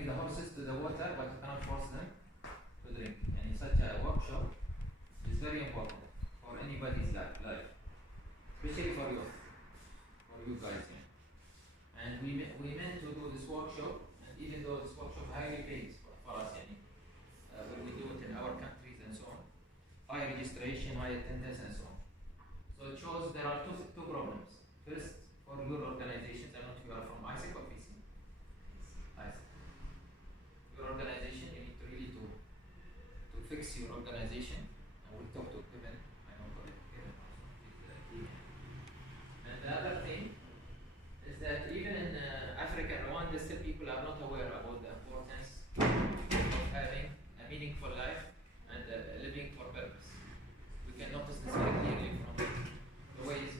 bring the horses to the water, but you cannot force them to drink. And such a workshop is very important for anybody's life, especially for you guys. Yeah. And we meant to do this workshop, and even though this workshop highly paid for us, when we do it in our countries and so on, high registration, high attendance, and so on. So it shows there are two problems. First, for your organizations, I don't know if you are from ISIC or PC. ISIC. Your organization, you need to really to fix your organization, and we'll talk to Kevin. I know Kevin also. And the other thing is that even in Africa and Rwanda, still people are not aware about the importance of having a meaningful life and living for purpose. We can notice this very clearly from the ways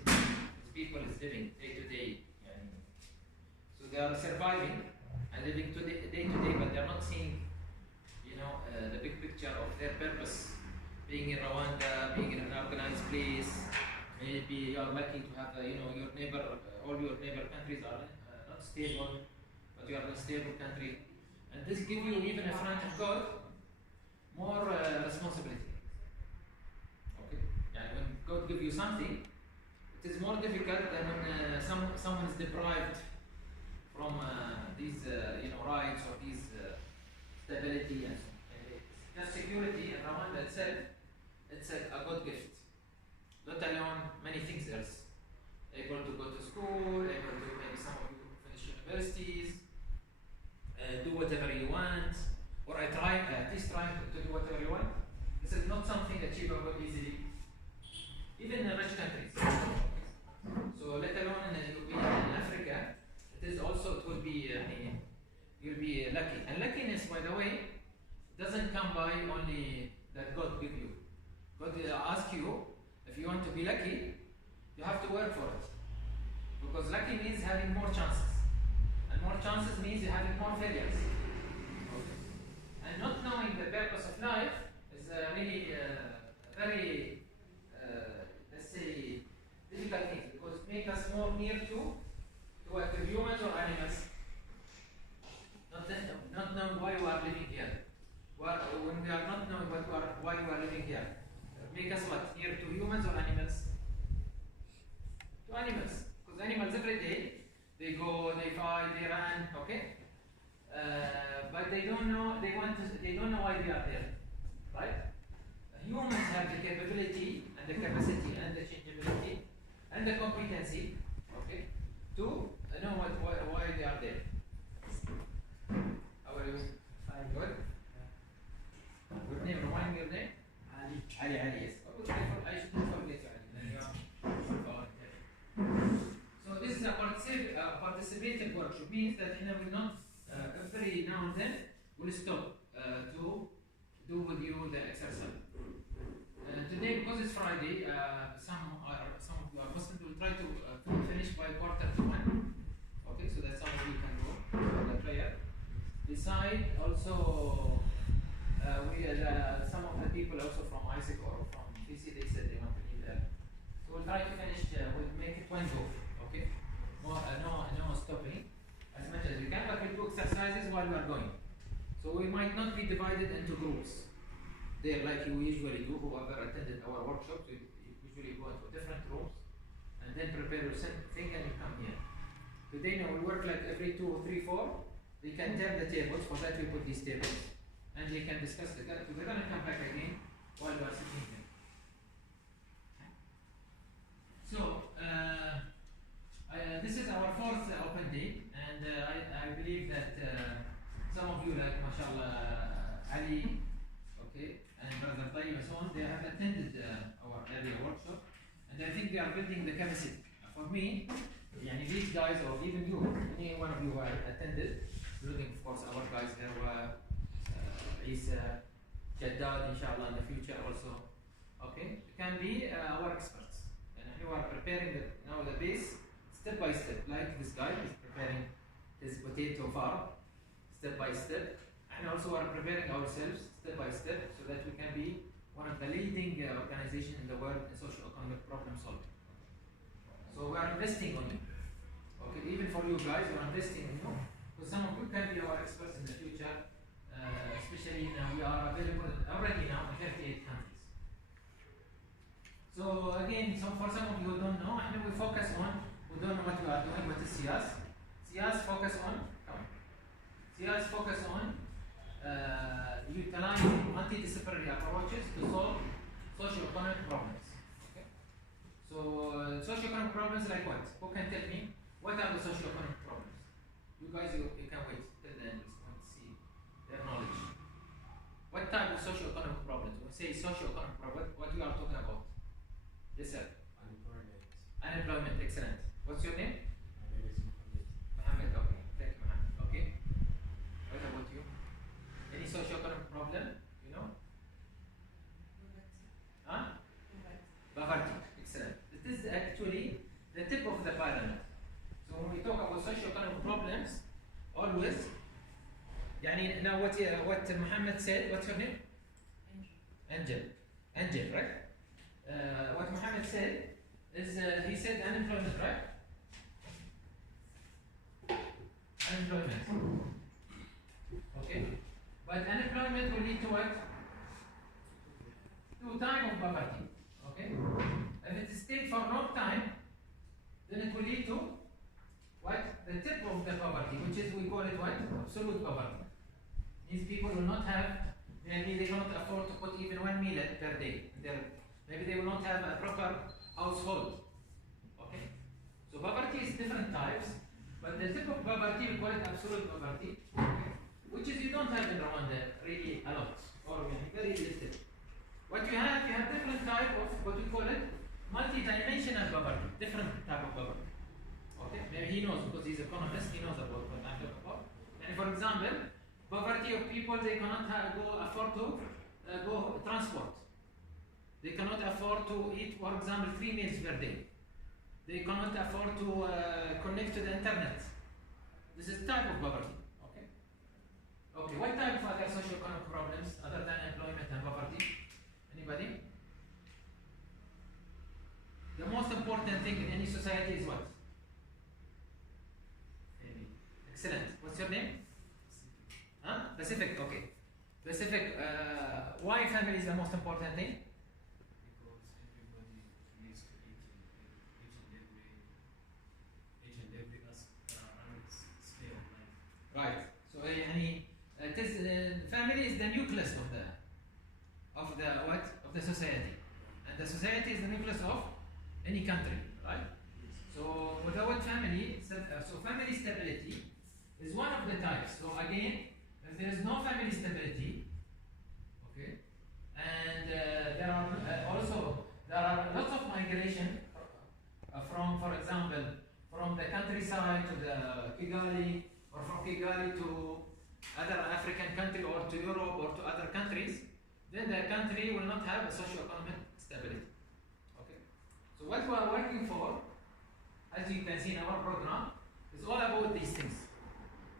people is living day to day. So they are surviving and living day to day, but they are not seeing, the big picture of their purpose. Being in Rwanda, being in an organized place, maybe you are lucky to have, your neighbor, all your neighbor countries are not stable, but you are in a stable country. And this gives you, even in front of God, more responsibility. Okay? And when God gives you something, it is more difficult than when someone is deprived from these rights or these stability and so on. Just security in Rwanda itself, it's a good gift. Let alone many things else. Able to go to school, able to maybe some of you finish universities, do whatever you want, or at least trying to do whatever you want. This is not something achievable easily, even in rich countries. So let alone in Africa, it will be, you'll be lucky. And luckiness, by the way, doesn't come by only that God give you. God will ask you, if you want to be lucky, you have to work for it. Because lucky means having more chances. And more chances means having more failures. Okay. And not knowing the purpose of life is really very, let's say, difficult thing. Because it makes us more near to humans or animals. Not knowing why we are living here. When we are not knowing why we are living here, make us what? Near to humans or animals? To animals. Because animals every day, they go, they fight, they run, okay? But they don't know, they don't know why they are there, right? Humans have the capability and the capacity and the changeability and the competency, okay, to know why they are there. How are you? Fine. Good? Good name, remind me your name? Ali, yes. I should forget Ali. So this is a participative workshop. Means that we not every now and then we'll stop to do with you the exercise. Today, because it's Friday, some of you are Muslims will try to finish by 1:45. Okay, so that some of you can go for the prayer. Beside also. Some of the people also from ISIC or from PC, they said they want to leave there. So we'll try to finish, we'll make it one go, okay? No stopping as much as we can, but we'll do exercises while we are going. So we might not be divided into groups. There, like you usually do, whoever attended our workshops, we usually go into different rooms and then prepare your thing and you come here. Today, we'll work like every 2, 3, 4. We can turn the tables, for that we put these tables. And they can discuss together and come back again while we are sitting here. So, this is our 4th open day, and I believe that some of you, like mashallah, Ali, okay, and Brother Tayyib and so on, they have attended our earlier workshop, and I think they are building the capacity. For me, these guys, or even you, any one of you who attended, including of course our guys there were Isa, Jaddad, inshallah, in the future also. Okay, you can be our experts. And you are preparing the base step by step, like this guy is preparing his potato farm step by step, and also are preparing ourselves step by step so that we can be one of the leading organizations in the world in socio-economic problem solving. So we are investing on you. Okay, even for you guys, we are investing in you, because some of you can be our experts in the future. for some of you who don't know, and we focus on, who don't know what we are doing, what is SIAS. SIAS focus on, SIAS focus on utilizing multidisciplinary approaches to solve socio-economic problems. Okay? So, socio-economic problems like what? Who can tell me what are the socio-economic problems? You guys, you can wait till the end. Want to see their knowledge. What type of socio-economic problems? When we say socio-economic problem, what we are talking about? Yes, sir. Unemployment. Unemployment. Excellent. What's your name? My name is Mohammed. Mohammed. Okay. Thank you, Mohammed. Okay. What about you? Any socio-economic problem? You know? Huh? Poverty. Excellent. This is actually the tip of the pyramid. So when we talk about socio-economic problems, always, يعني now what Mohammed said, what's your name? Angel. Angel, right? What Mohammed said is he said unemployment, right? Unemployment. Okay. But unemployment will lead to what? To time of poverty. Okay. If it is stayed for a long time, then it will lead to what? The tip of the poverty, which is we call it what? Absolute poverty. These people will not have, maybe they cannot afford to put even 1 meal per day. Maybe they will not have a proper household. Okay? So poverty is different types, but the tip of poverty we call it absolute poverty, okay? Which is you don't have in Rwanda really a lot, or very little. What you have different type of what we call it multi-dimensional poverty, different type of poverty. Okay? Maybe he knows because he's an economist, he knows about what I'm talking about. And for example, poverty of people, they cannot afford to go transport. They cannot afford to eat, for example, 3 meals per day. They cannot afford to connect to the internet. This is type of poverty. Okay. Okay. What type of other socio-economic problems other than employment and poverty? Anybody? The most important thing in any society is what? Excellent. What's your name? Huh? Pacific. Okay. Pacific. Why family is the most important thing? Because everybody needs to eat in each and every scale of life. Right. So it is family is the nucleus of the society, and the society is the nucleus of any country, right? So without family, so family stability is one of the types. So again, if there is no family stability, okay, and there are lots of migration from, for example, from the countryside to the Kigali, or from Kigali to other African country, or to Europe, or to other countries, then the country will not have a socio-economic stability. Okay. So what we are working for, as you can see in our program, is all about these things,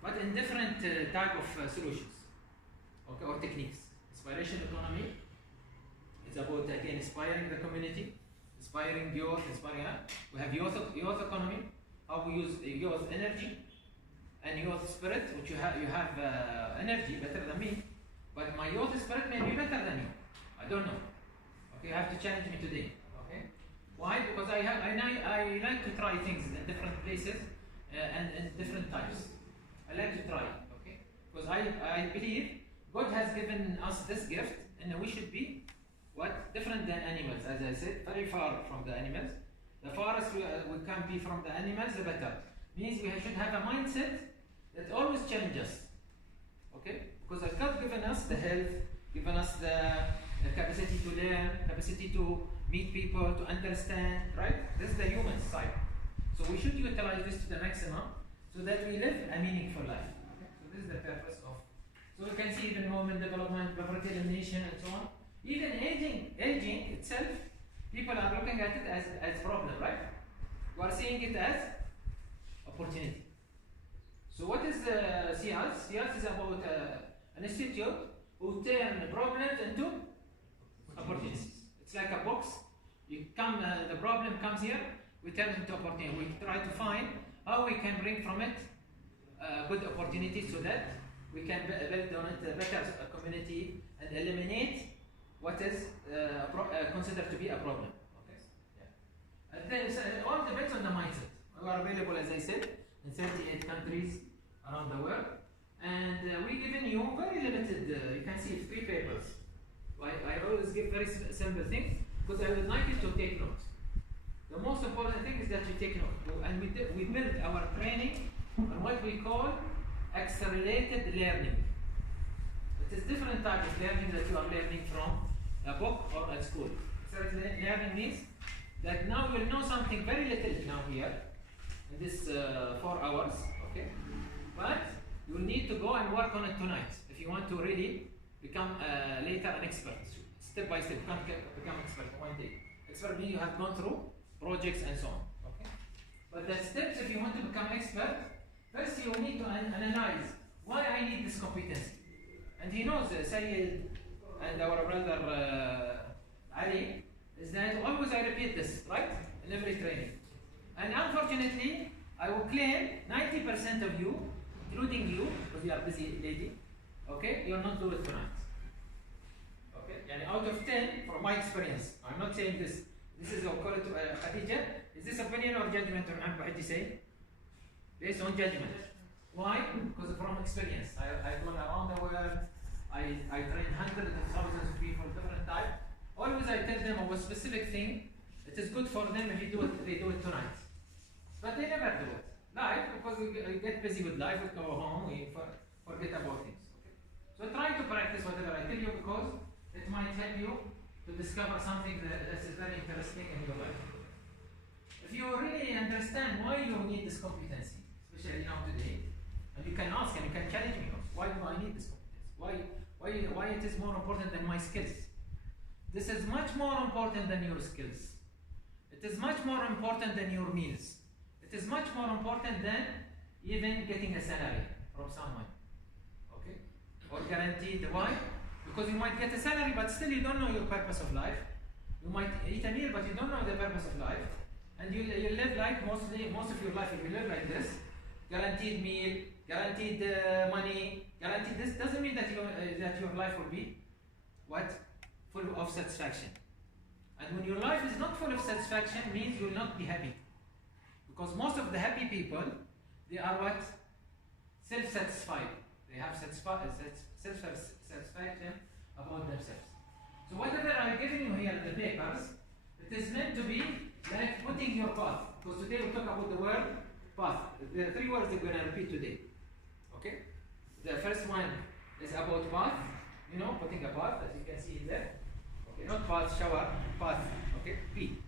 but in different type of solutions, okay, or techniques. Inspiration economy is about again inspiring the community, inspiring youth, we have youth economy, how we use youth energy and youth spirit, which you have energy better than me, but my youth spirit may be better than you. I don't know. Okay, you have to challenge me today. Okay, why? Because I like to try things in different places and in different types. I like to try. Okay, because I believe God has given us this gift, and we should be what? Different than animals, as I said, very far from the animals. The farthest we can be from the animals, the better. Means we should have a mindset that always challenges. Okay? Because God given us the health, given us the capacity to learn, capacity to meet people, to understand, right? This is the human side. So we should utilize this to the maximum so that we live a meaningful life. Okay? So this is the purpose of. So we can see even women development, poverty elimination, and so on. Even aging itself, people are looking at it as problem, right? We are seeing it as opportunity. So what is SIAS? SIAS is about an institute who turn problems into opportunities. It's like a box. You come, the problem comes here, we turn it into opportunity. We try to find how we can bring from it good opportunities so that we can build on it a better community and eliminate what is considered to be a problem. Okay. Yeah. then it all depends on the mindset. We are available, as I said, in 38 countries around the world. And we've given you very limited, you can see 3 papers. I always give very simple things because I would like you to take notes. The most important thing is that you take note. And we build our training on what we call accelerated learning. It is different type of learning that you are learning from a book or at school. Accelerated learning means that now you will know something very little now here in this 4 hours, okay? But you will need to go and work on it tonight if you want to really become later an expert. Step by step, become expert one day. Expert means you have gone through projects and so on, okay? But the steps if you want to become expert, first you need to analyze why I need this competency. And he knows, Sayyid and our brother Ali, is that always I repeat this, right? In every training. And unfortunately, I will claim 90% of you, including you, because you are busy lady, okay, you'll not do it tonight. Okay? And out of 10, from my experience, I'm not saying this, this is, I'll call it Khadija, is this opinion or judgment or what you say? Based on judgment. Why? Because from experience. I've gone around the world, I train hundreds of thousands of people, different types. Always I tell them of a specific thing, it is good for them if they do it tonight. But they never do it. Life, because we get busy with life, we go home, we forget about things. Okay? So try to practice whatever I tell you because it might help you to discover something that is very interesting in your life. If you really understand why you need this competency, especially now today, and you can ask and you can challenge me, why do I need this competency? Why it is more important than my skills? This is much more important than your skills. It is much more important than your meals. It is much more important than even getting a salary from someone. Okay? Or guaranteed. Why? Because you might get a salary, but still you don't know your purpose of life. You might eat a meal, but you don't know the purpose of life. And you live like most of your life, if you live like this, guaranteed meal, guaranteed money, guaranteed this, doesn't mean that your life will be what? Full of satisfaction. And when your life is not full of satisfaction, means you will not be happy. Because most of the happy people, they are what? Self-satisfied. They have self-satisfaction about themselves. So whatever I'm giving you here in the papers, it is meant to be like putting your path. Because today we talk about the word path. There are 3 words we're going to repeat today. Okay? The first one is about path. You know, putting a path, as you can see there. Okay, not path, shower, path. Okay, P.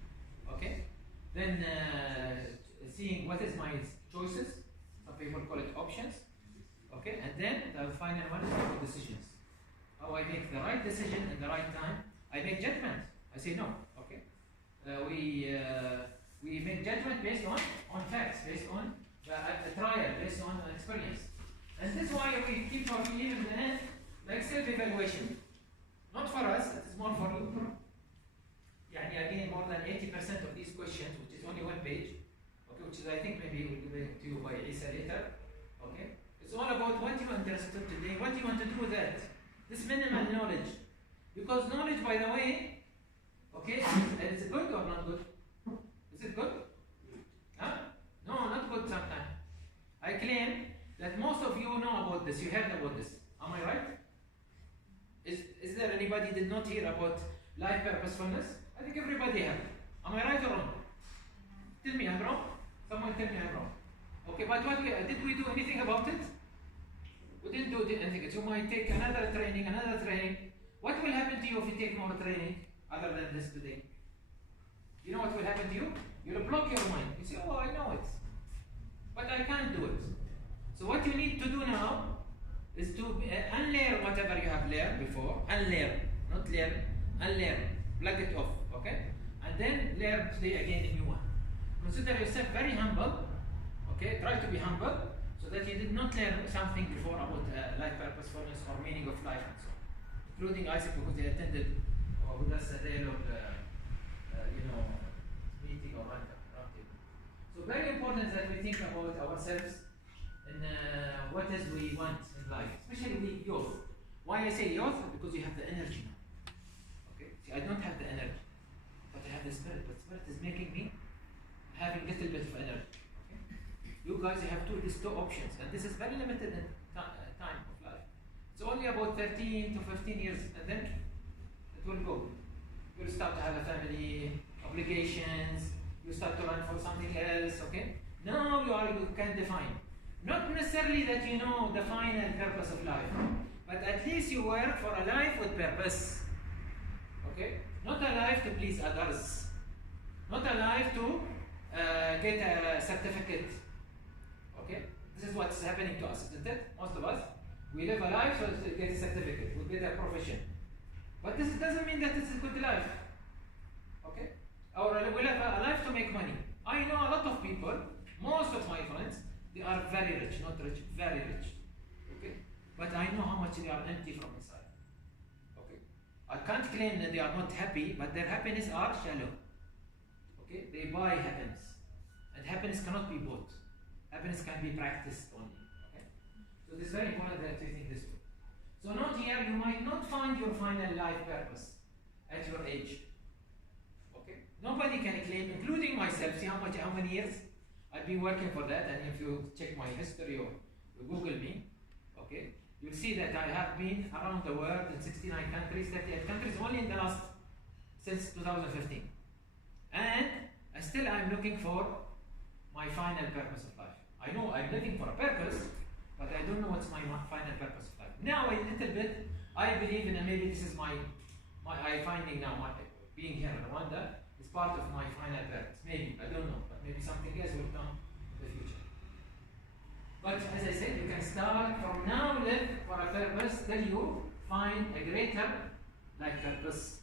Okay? Then seeing what is my choices. Some people call it options. Okay, and then the final one is about decisions. How I make the right decision in the right time. I make judgment. I say no. Okay. We make judgment based on facts, based on a trial, based on experience. And this is why we keep talking even in the end, like self-evaluation. Not for us, it is more for you. Again, more than 80% of these questions, which is only 1 page, okay, which is I think maybe we'll give it to you by Isa later. Okay? It's all about what you understood today, what you want to do with that. This minimal knowledge. Because knowledge, by the way, okay, is it good or not good? Is it good? Huh? No, not good sometimes. I claim that most of you know about this, you heard about this. Am I right? Is there anybody did not hear about life purposefulness? I think everybody have. Am I right or wrong? Tell me I'm wrong. Someone tell me I'm wrong. Okay, but did we do anything about it? We didn't do anything. You might take another training. What will happen to you if you take more training other than this today? You know what will happen to you? You'll block your mind. You say, oh, I know it. But I can't do it. So what you need to do now is to unlearn whatever you have learned before. Unlearn, not learn. Unlearn. Plug it off, okay? And then learn today again a new one. Consider yourself very humble, okay? Try to be humble so that you did not learn something before about life purposefulness or meaning of life and so on. Including Isaac because he attended with us a dialogue, meeting or roundtable. So very important that we think about ourselves and what is we want in life, especially we youth. Why I say youth? Because you have the energy now. Okay, see, I don't have the energy, but I have the spirit. But spirit is making me having little bit of energy. Okay? You guys have these two options, and this is very limited in time of life. It's only about 13 to 15 years, and then it will go. You'll start to have a family, obligations, you start to run for something else, okay? Now you can define. Not necessarily that you know the final purpose of life, but at least you work for a life with purpose. Okay? Not a life to please others. Not a life to get a certificate. Okay? This is what's happening to us, isn't it? Most of us. We live a life so to get a certificate, we get a profession. But this doesn't mean that it's a good life. Okay? Or we live a life to make money. I know a lot of people, most of my friends, they are very rich, not rich, very rich. Okay? But I know how much they are empty from inside. Okay? I can't claim that they are not happy, but their happiness are shallow. Okay? They buy happiness. And happiness cannot be bought. Happiness can be practiced only. Okay? So this is very important that you think this way. So not here, you might not find your final life purpose at your age. Okay? Nobody can claim, including myself, see how many years I've been working for that, and if you check my history or you Google me, okay, you'll see that I have been around the world in 69 countries, 38 countries, only in the last, since 2015. And still I'm looking for my final purpose of life. I know I'm living for a purpose, but I don't know what's my final purpose of life. Now a little bit, I believe in, maybe this is my finding now, being here in Rwanda, is part of my final purpose. Maybe, I don't know, but maybe something else will come in the future. But as I said, you can start from now, live for a purpose till you find a greater life purpose.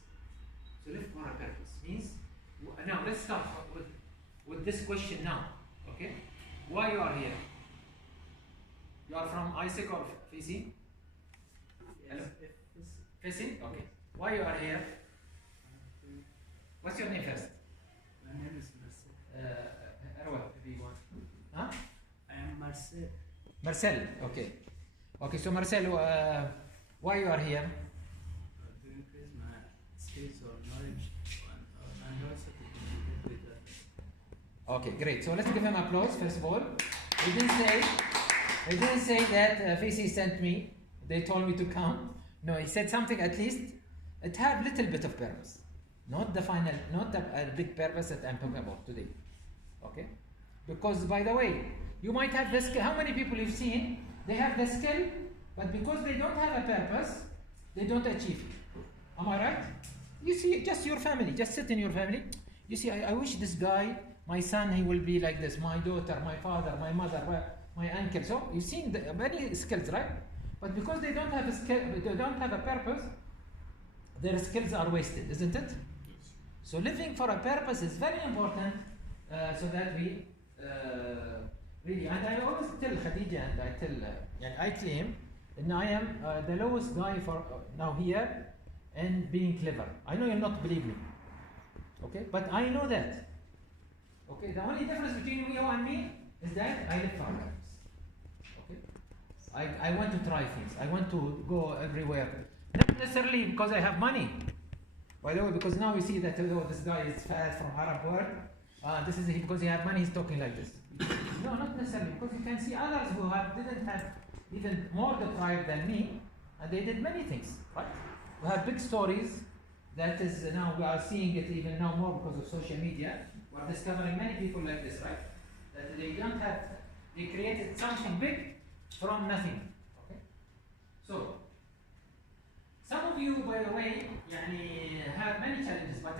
So live for a purpose means, now let's start with this question now, okay? Why you are here? You are from ISIC or FISI? Hello? FISI? Okay. Why you are here? What's your name first? My name is Marcel. Arwa, if you want. Huh? I am Marcel. Marcel, okay. Okay, so Marcel, why you are here? To increase my skills or knowledge and also to communicate with others. Okay, great. So let's give him applause, first of all. He didn't say that FISI sent me. They told me to come. No, he said something at least. It had little bit of purpose. Not the final, not the big purpose that I'm talking about today. Okay? Because, by the way, you might have the skill. How many people you've seen, they have the skill, but because they don't have a purpose, they don't achieve it. Am I right? You see, just your family, just sit in your family. You see, I wish this guy, my son, he will be like this. My daughter, my father, my mother, my uncle. So, you've seen many skills, right? But because they don't have a skill, they don't have a purpose, their skills are wasted, isn't it? So living for a purpose is very important, so that we really, and I always tell Khadija, and I claim, and I am the lowest guy for now here in being clever. I know you'll not believe me, okay? But I know that. Okay, the only difference between you and me is that I live for a purpose. Okay, I want to try things. I want to go everywhere, not necessarily because I have money. By the way, because now we see that this guy is fat from Arab world. This is because he has money. He's talking like this. No, not necessarily, because you can see others who didn't have even more deprived than me, and they did many things. Right? We have big stories. That is now we are seeing it even now more because of social media. We are discovering many people like this, right? That they don't have. They created something big from nothing. Okay. So. Some of you, by the way, have many challenges, but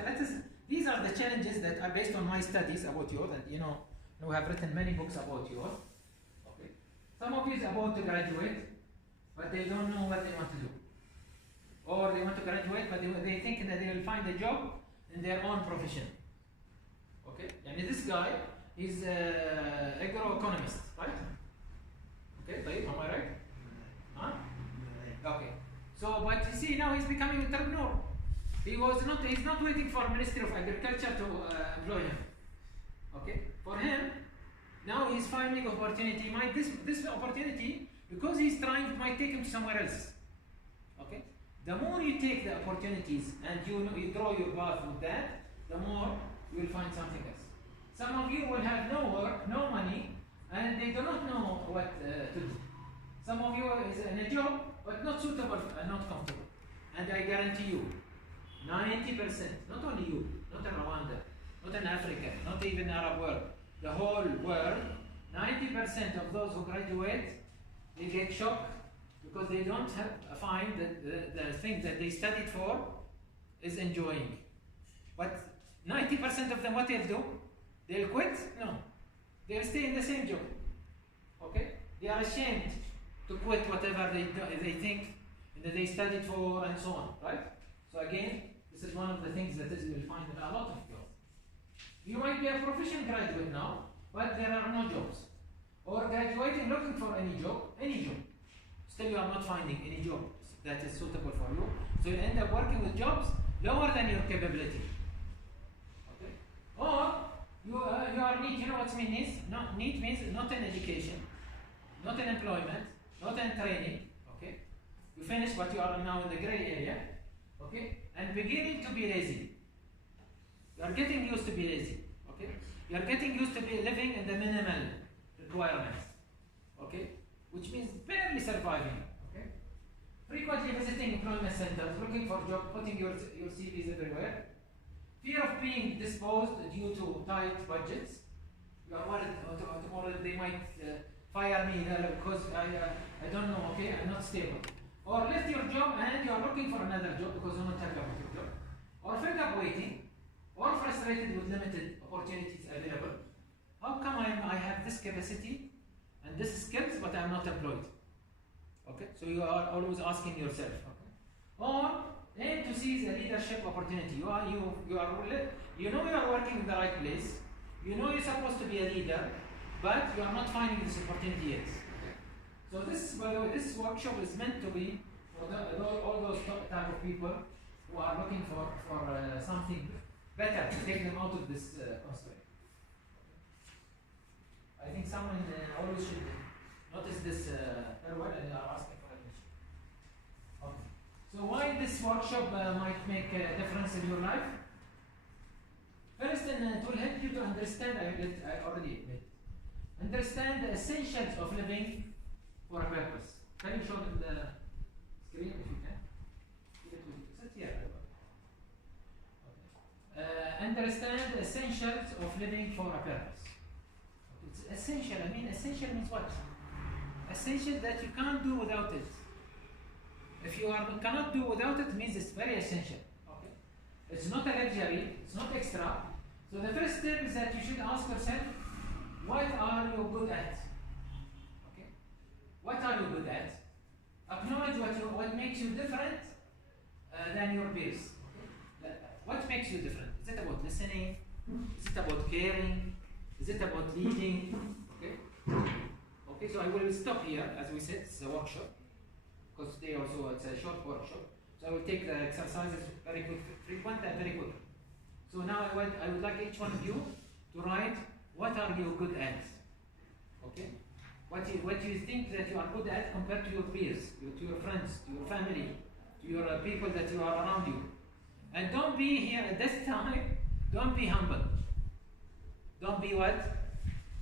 these are the challenges that are based on my studies about yours, and we have written many books about yours. Okay. Some of you is about to graduate, but they don't know what they want to do. Or they want to graduate, but they think that they will find a job in their own profession. Okay? And this guy is agroeconomist, right? Okay, am I right? Huh? Okay. So, but you see, now he's becoming an entrepreneur. He's not waiting for Ministry of Agriculture to employ him. Okay? For him, now he's finding opportunity. This opportunity, because he's trying, might take him to somewhere else. Okay? The more you take the opportunities and you draw your path with that, the more you will find something else. Some of you will have no work, no money, and they do not know what to do. Some of you is in a job, but not suitable and not comfortable. And I guarantee you, 90%, not only you, not in Rwanda, not in Africa, not even Arab world, the whole world, 90% of those who graduate, they get shocked because they don't find that the thing that they studied for is enjoying. But 90% of them, what they'll do? They'll quit? No. They'll stay in the same job. Okay? They are ashamed to quit whatever they think that they studied for and so on. Right? So again, this is one of the things that you will find in a lot of jobs. You might be a profession graduate now, but there are no jobs. Or graduating looking for any job. Still you are not finding any job that is suitable for you. So you end up working with jobs lower than your capability. Okay? Or you are neat. You know what NEET means? NEET means not in education, not in employment, not in training. Okay? You finish, but you are now in the gray area. Okay? And beginning to be lazy. You are getting used to be lazy. Okay? You are getting used to be living in the minimal requirements. Okay? Which means barely surviving. Okay? Frequently visiting employment centers, looking for jobs, putting your CVs everywhere. Fear of being disposed due to tight budgets. You are worried tomorrow they might fire me because I don't know, okay, I'm not stable. Or left your job and you are looking for another job because you're not happy about your job. Or fed up waiting. Or frustrated with limited opportunities available. How come I have this capacity and this skills but I'm not employed? Okay, so you are always asking yourself. Okay? Or aim to seize a leadership opportunity. You know you are working in the right place. You know you're supposed to be a leader, but you are not finding this opportunity yet. Okay? So this, by the way, this workshop is meant to be for all those type of people who are looking for something better to take them out of this constraint. I think someone always should notice this very well and are asking for admission. Okay. So why this workshop might make a difference in your life? First, it will help you to understand, I already admit, understand the essentials of living for a purpose. Can you show them the screen if you can? Sit here. Okay. Understand the essentials of living for a purpose. It's essential. I mean, essential means what? Essential that you can't do without it. If you cannot do without it, means it's very essential. Okay? It's not a luxury. It's not extra. So the first step is that you should ask yourself, what are you good at? Okay? What are you good at? Acknowledge what makes you different than your peers. Okay? What makes you different? Is it about listening? Is it about caring? Is it about leading? Okay? Okay, so I will stop here. As we said, it's a workshop. Because today also it's a short workshop. So I will take the exercises very quick, frequent and very quick. So now I would like each one of you to write, what are you good at? Okay? What do you think that you are good at compared to your peers, to your friends, to your family, to your people that you are around you. And don't be here at this time, don't be humble. Don't be what?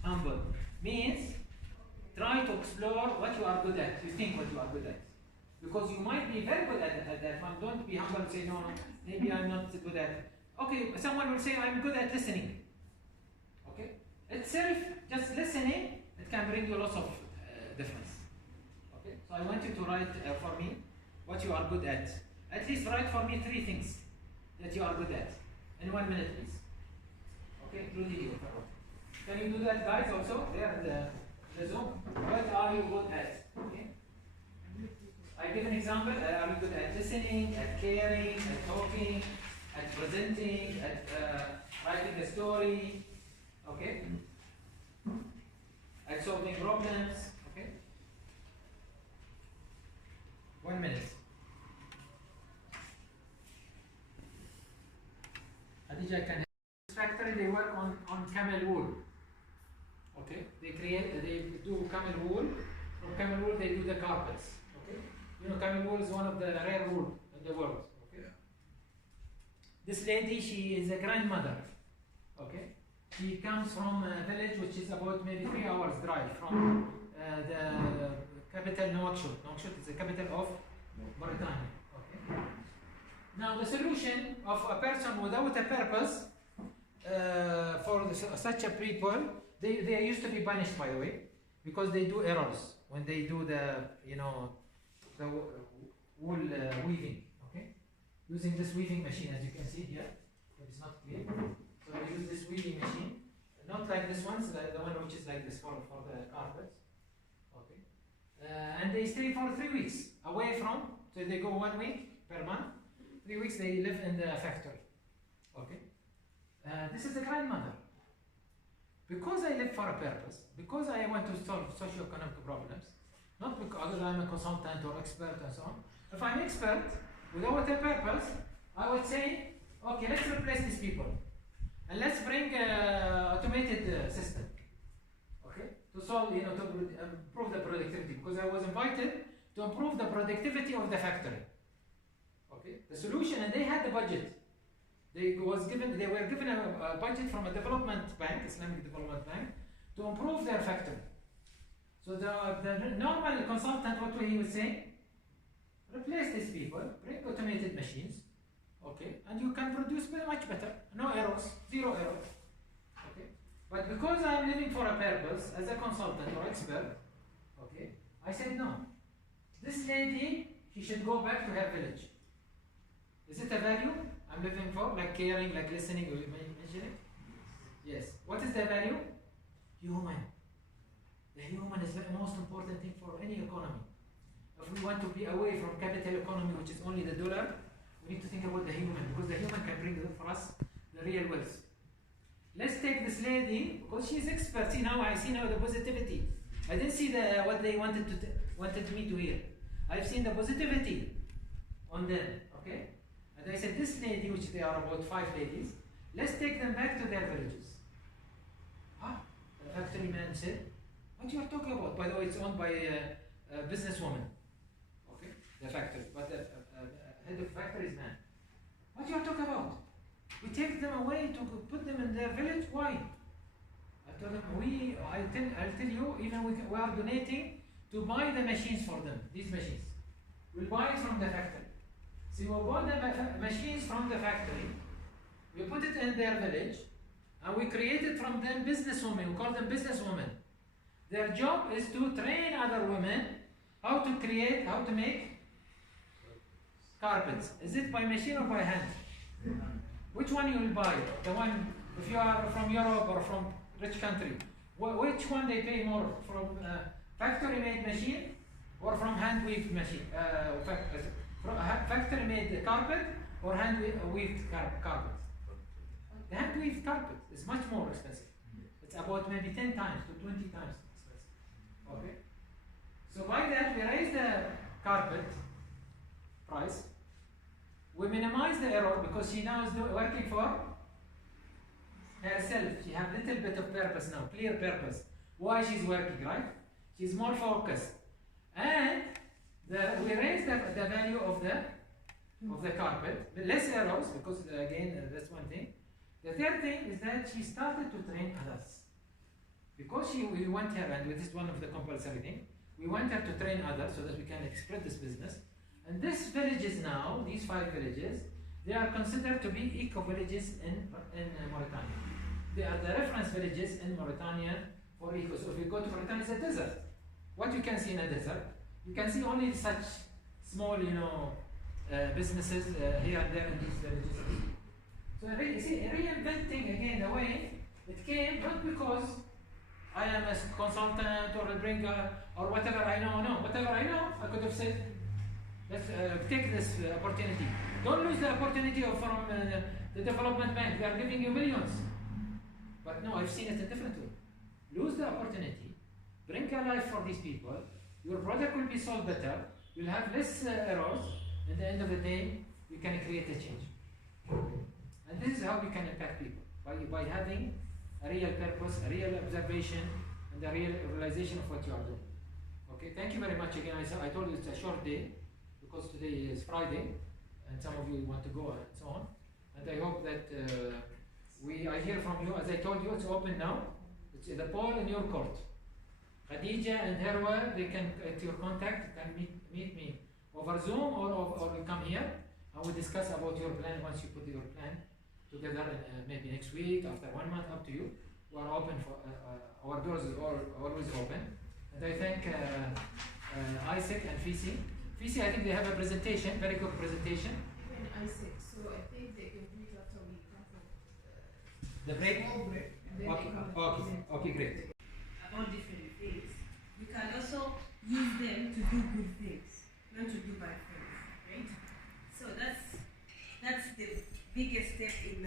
Humble. Means, try to explore what you are good at. You think what you are good at. Because you might be very good at that one. Don't be humble and say, no, maybe I'm not good at it. Okay, someone will say, I'm good at listening. Okay? Itself, just listening, it can bring you lots of difference. Okay? So I want you to write for me what you are good at. At least write for me 3 things that you are good at. In 1 minute, please. Okay, including you. Can you do that, guys, also? There in the Zoom. What are you good at? Okay? I give an example. Are you good at listening, at caring, at talking, at presenting, at writing a story? Okay? At solving problems? Okay? 1 minute. Adija can. Factory, they work on camel wool. Okay, they do camel wool. From camel wool they do the carpets. Okay, you know camel wool is one of the rare wool in the world. Okay, this lady, she is a grandmother. Okay, She comes from a village which is about maybe 3 hours drive from the capital Nouakchott. Nouakchott is the capital of Mauritania. Okay. Now the solution of a person without a purpose for such a people, they used to be punished, by the way, because they do errors when they do the the wool weaving. Okay, using this weaving machine, as you can see here, but it's not clear. So they use this weaving machine, not like this one, so the one which is like this for the carpets. Okay, and they stay for 3 weeks away from. So they go 1 week per month. 3 weeks they live in the factory. Okay, this is the grandmother. Because I live for a purpose, because I want to solve socio-economic problems, not because I'm a consultant or expert and so on. If I'm expert without a purpose, I would say, okay, let's replace these people and let's bring automated system. Okay, to solve, to improve the productivity, because I was invited to improve the productivity of the factory. Okay, the solution, and they had the budget. They were given a budget from a development bank, Islamic Development Bank, to improve their factory. So the normal consultant, what he would say, replace these people, bring automated machines, okay, and you can produce much better, no errors, 0 errors. Okay, but because I'm living for a purpose as a consultant or expert, okay, I said no. This lady, she should go back to her village. Is it a value I'm living for, like caring, like listening, or mentioning? Yes. What is the value? Human. The human is the most important thing for any economy. If we want to be away from capital economy, which is only the dollar, we need to think about the human, because the human can bring for us the real wealth. Let's take this lady, because she's expert. See now, I see now the positivity. I didn't see what they wanted me to hear. I've seen the positivity on them. Okay. And I said, this lady, which they are about 5 ladies, let's take them back to their villages. The factory man said, what you are talking about? By the way, it's owned by a businesswoman. Okay, the factory, but the head of factory is man. What you are talking about? We take them away to put them in their village. Why? I told them, I'll tell you, even we are donating to buy the machines for them. These machines, we'll buy it from the factory. So we bought the machines from the factory, we put it in their village, and we created from them businesswomen. We call them businesswomen. Their job is to train other women how to make carpets. Is it by machine or by hand? Which one you will buy? The one, if you are from Europe or from rich country, which one they pay more, from factory-made machine or from hand-weaved machine? Factory-made carpet or hand-weaved carpet? The hand-weaved carpet is much more expensive. It's about maybe 10 times to 20 times expensive. Okay? So by that, we raise the carpet price. We minimize the error, because she now is working for herself. She has a little bit of purpose now, clear purpose. Why she's working, right? She's more focused. And we raise the value of the carpet, less errors, because again, that's one thing. The third thing is that she started to train others. Because we want her, and this is one of the compulsory things, we want her to train others so that we can spread this business. And these villages now, these 5 villages, they are considered to be eco-villages in Mauritania. They are the reference villages in Mauritania for eco. So if you go to Mauritania, it's a desert. What you can see in a desert, you can see only such small, businesses here and there in these villages. So you see, reinventing again the way it came, not because I am a consultant or a bringer or whatever I know. No, whatever I know, I could have said, let's take this opportunity. Don't lose the opportunity from the development bank. They are giving you millions. But no, I've seen it a different way. Lose the opportunity, bring a life for these people. Your product will be sold better. You'll have less errors. At the end of the day, you can create a change. And this is how we can impact people, by having a real purpose, a real observation, and a real realization of what you are doing. Okay, thank you very much again. I told you it's a short day, because today is Friday, and some of you want to go and so on. And I hope that I hear from you. As I told you, it's open now. It's the ball in your court. Khadija and Herwa, they can, at your contact, can meet me over Zoom or you come here and we discuss about your plan once you put your plan together, maybe next week, after 1 month, up to you. We are open for, our doors are always open. And I thank Isaac and Fisi. Fisi, I think they have a presentation, very good presentation. Even Isaac, so I think they can do it after we come from The break? small break. And then Okay, they come and okay, present. okay, great. About different things. You can also use them to do good things, not to do bad things, right? So that's the biggest step in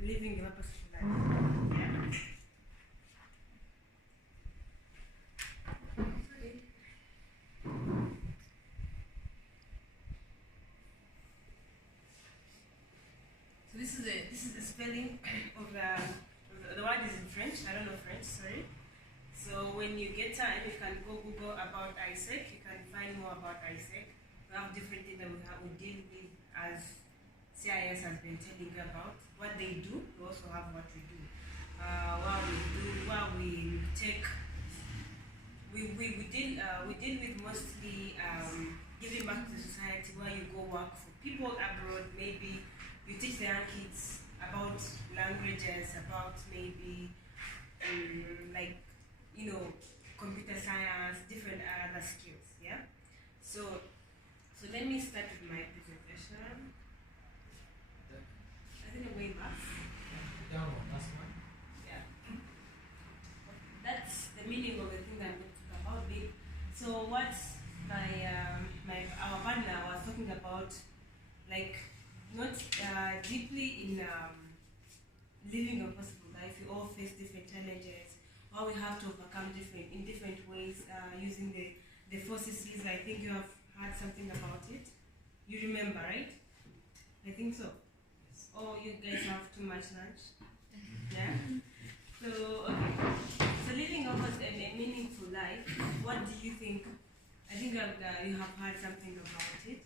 living a purposeful life. Yeah. So this is the spelling of the word is in French. I don't know French, sorry. So when you get time, you can go Google about Isaac. You can find more about Isaac. We have different things that we deal with, as CIS has been telling you about what they do. We also have what we do. We deal with mostly giving back to society, where you go work for people abroad. Maybe you teach the young kids about languages, about maybe like, you know, computer science, different other skills. Yeah. So let me start with my presentation. I think I'm going back. Down one, last one. Yeah. That's the meaning of the thing that I'm going to talk about. So what our partner was talking about, like, not deeply in living a possible life. We all face different challenges, or we have to overcome in different ways, using the 4 Cs. I think you have heard something about it. You remember, right? I think so. Yes. Oh, you guys have too much lunch. Yeah. So okay. So living a meaningful life. What do you think? I think you have heard something about it.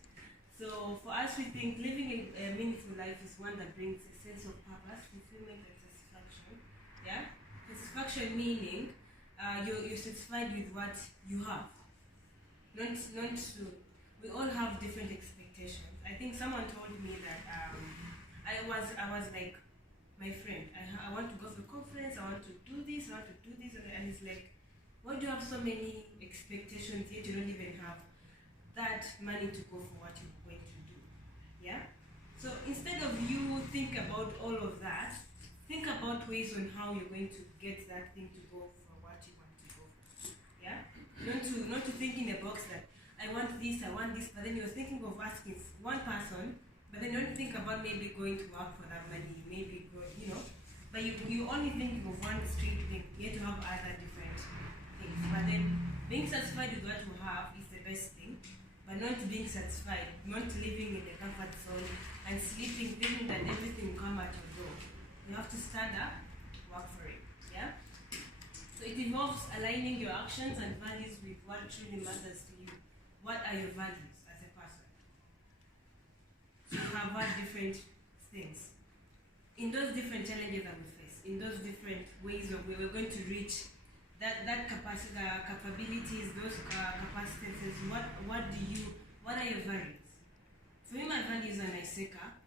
So for us, we think living a meaningful life is one that brings a sense of purpose, fulfillment, and satisfaction. Yeah. Satisfaction meaning you're satisfied with what you have. Not to. We all have different expectations. I think someone told me that I was like, my friend, I want to go to a conference, I want to do this, and it's like, why do you have so many expectations yet you don't even have that money to go for what you're going to do? Yeah? So instead of you think about all of that, think about ways on how you're going to get that thing to go for what you want to go for. Yeah? Not to think in a box that I want this, but then you're thinking of asking one person, but then don't think about maybe going to work for that money, maybe go, you know, but you're only thinking of one straight thing. You have to have other different things. But then being satisfied with what you have is the best thing, but not being satisfied, not living in the comfort zone and sleeping, thinking that everything will come at your door. You have to stand up, work for it. Yeah? So it involves aligning your actions and values with what truly matters to you. What are your values as a person? So you have had different things. In those different challenges that we face, in those different ways of where we're going to reach that capacity, capabilities, those capacities, what are your values? For me, my values are Naiseka.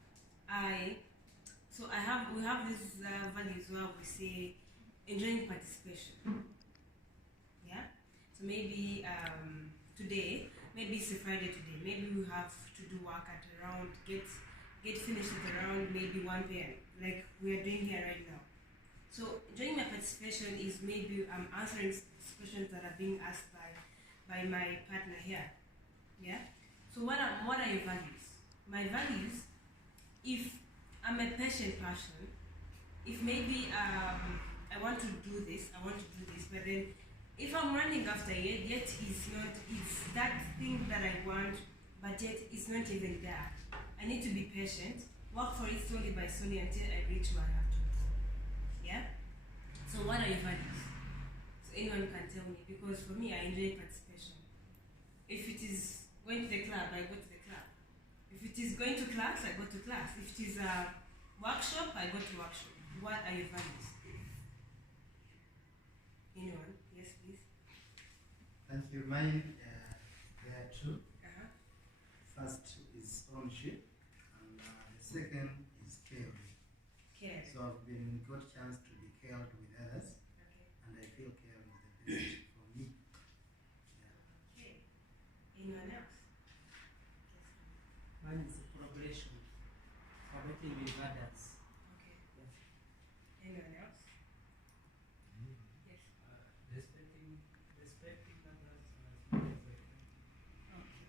We have these values where we say enjoying participation. Yeah? So maybe today, maybe it's a Friday today, maybe we have to do work at around, get finished at around maybe 1 p.m. like we are doing here right now. So during my participation is maybe I'm answering questions that are being asked by my partner here. Yeah? So what are your values? My values, if I'm a patient person, if maybe I want to do this, but then if I'm running after it, yet it's that thing that I want, but yet it's not even there. I need to be patient, work for it slowly by slowly until I reach where I have to go. Yeah? So what are your values? So anyone can tell me, because for me, I enjoy participation. If it is going to the club, I go to the club. If it is going to class, I go to class. If it is a workshop, I go to workshop. what are your values? Anyone? Yes, please. Thank you. Mine, there are two. Uh-huh. First is ownership, and the second is caring. Care. So I've been got chance to be cared with others, Okay. and I feel caring is the best for me. Yeah. Okay. Anyone else? Yes. Mine is collaboration, working with others. Okay. Yes. Anyone else? Yes. Respecting others as much as I can. Okay.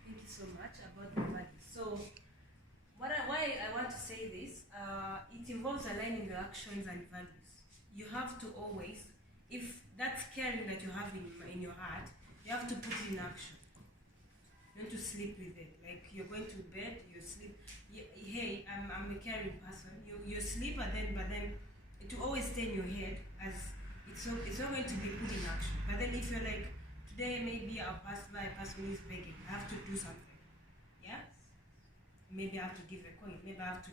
Thank you so much about the values. So, why I want to say this, it involves aligning your actions and values. You have to always, if that's caring that you have in your heart, you have to put it in action. You want to sleep with it. Like you're going to bed, you sleep. Hey, I'm a caring person. You sleep, but then it will always stay in your head as it's not going to be put in action. But then if you're like, today maybe I'll pass by a person who's begging, I have to do something. Yeah? Maybe I have to give a coin. Maybe I have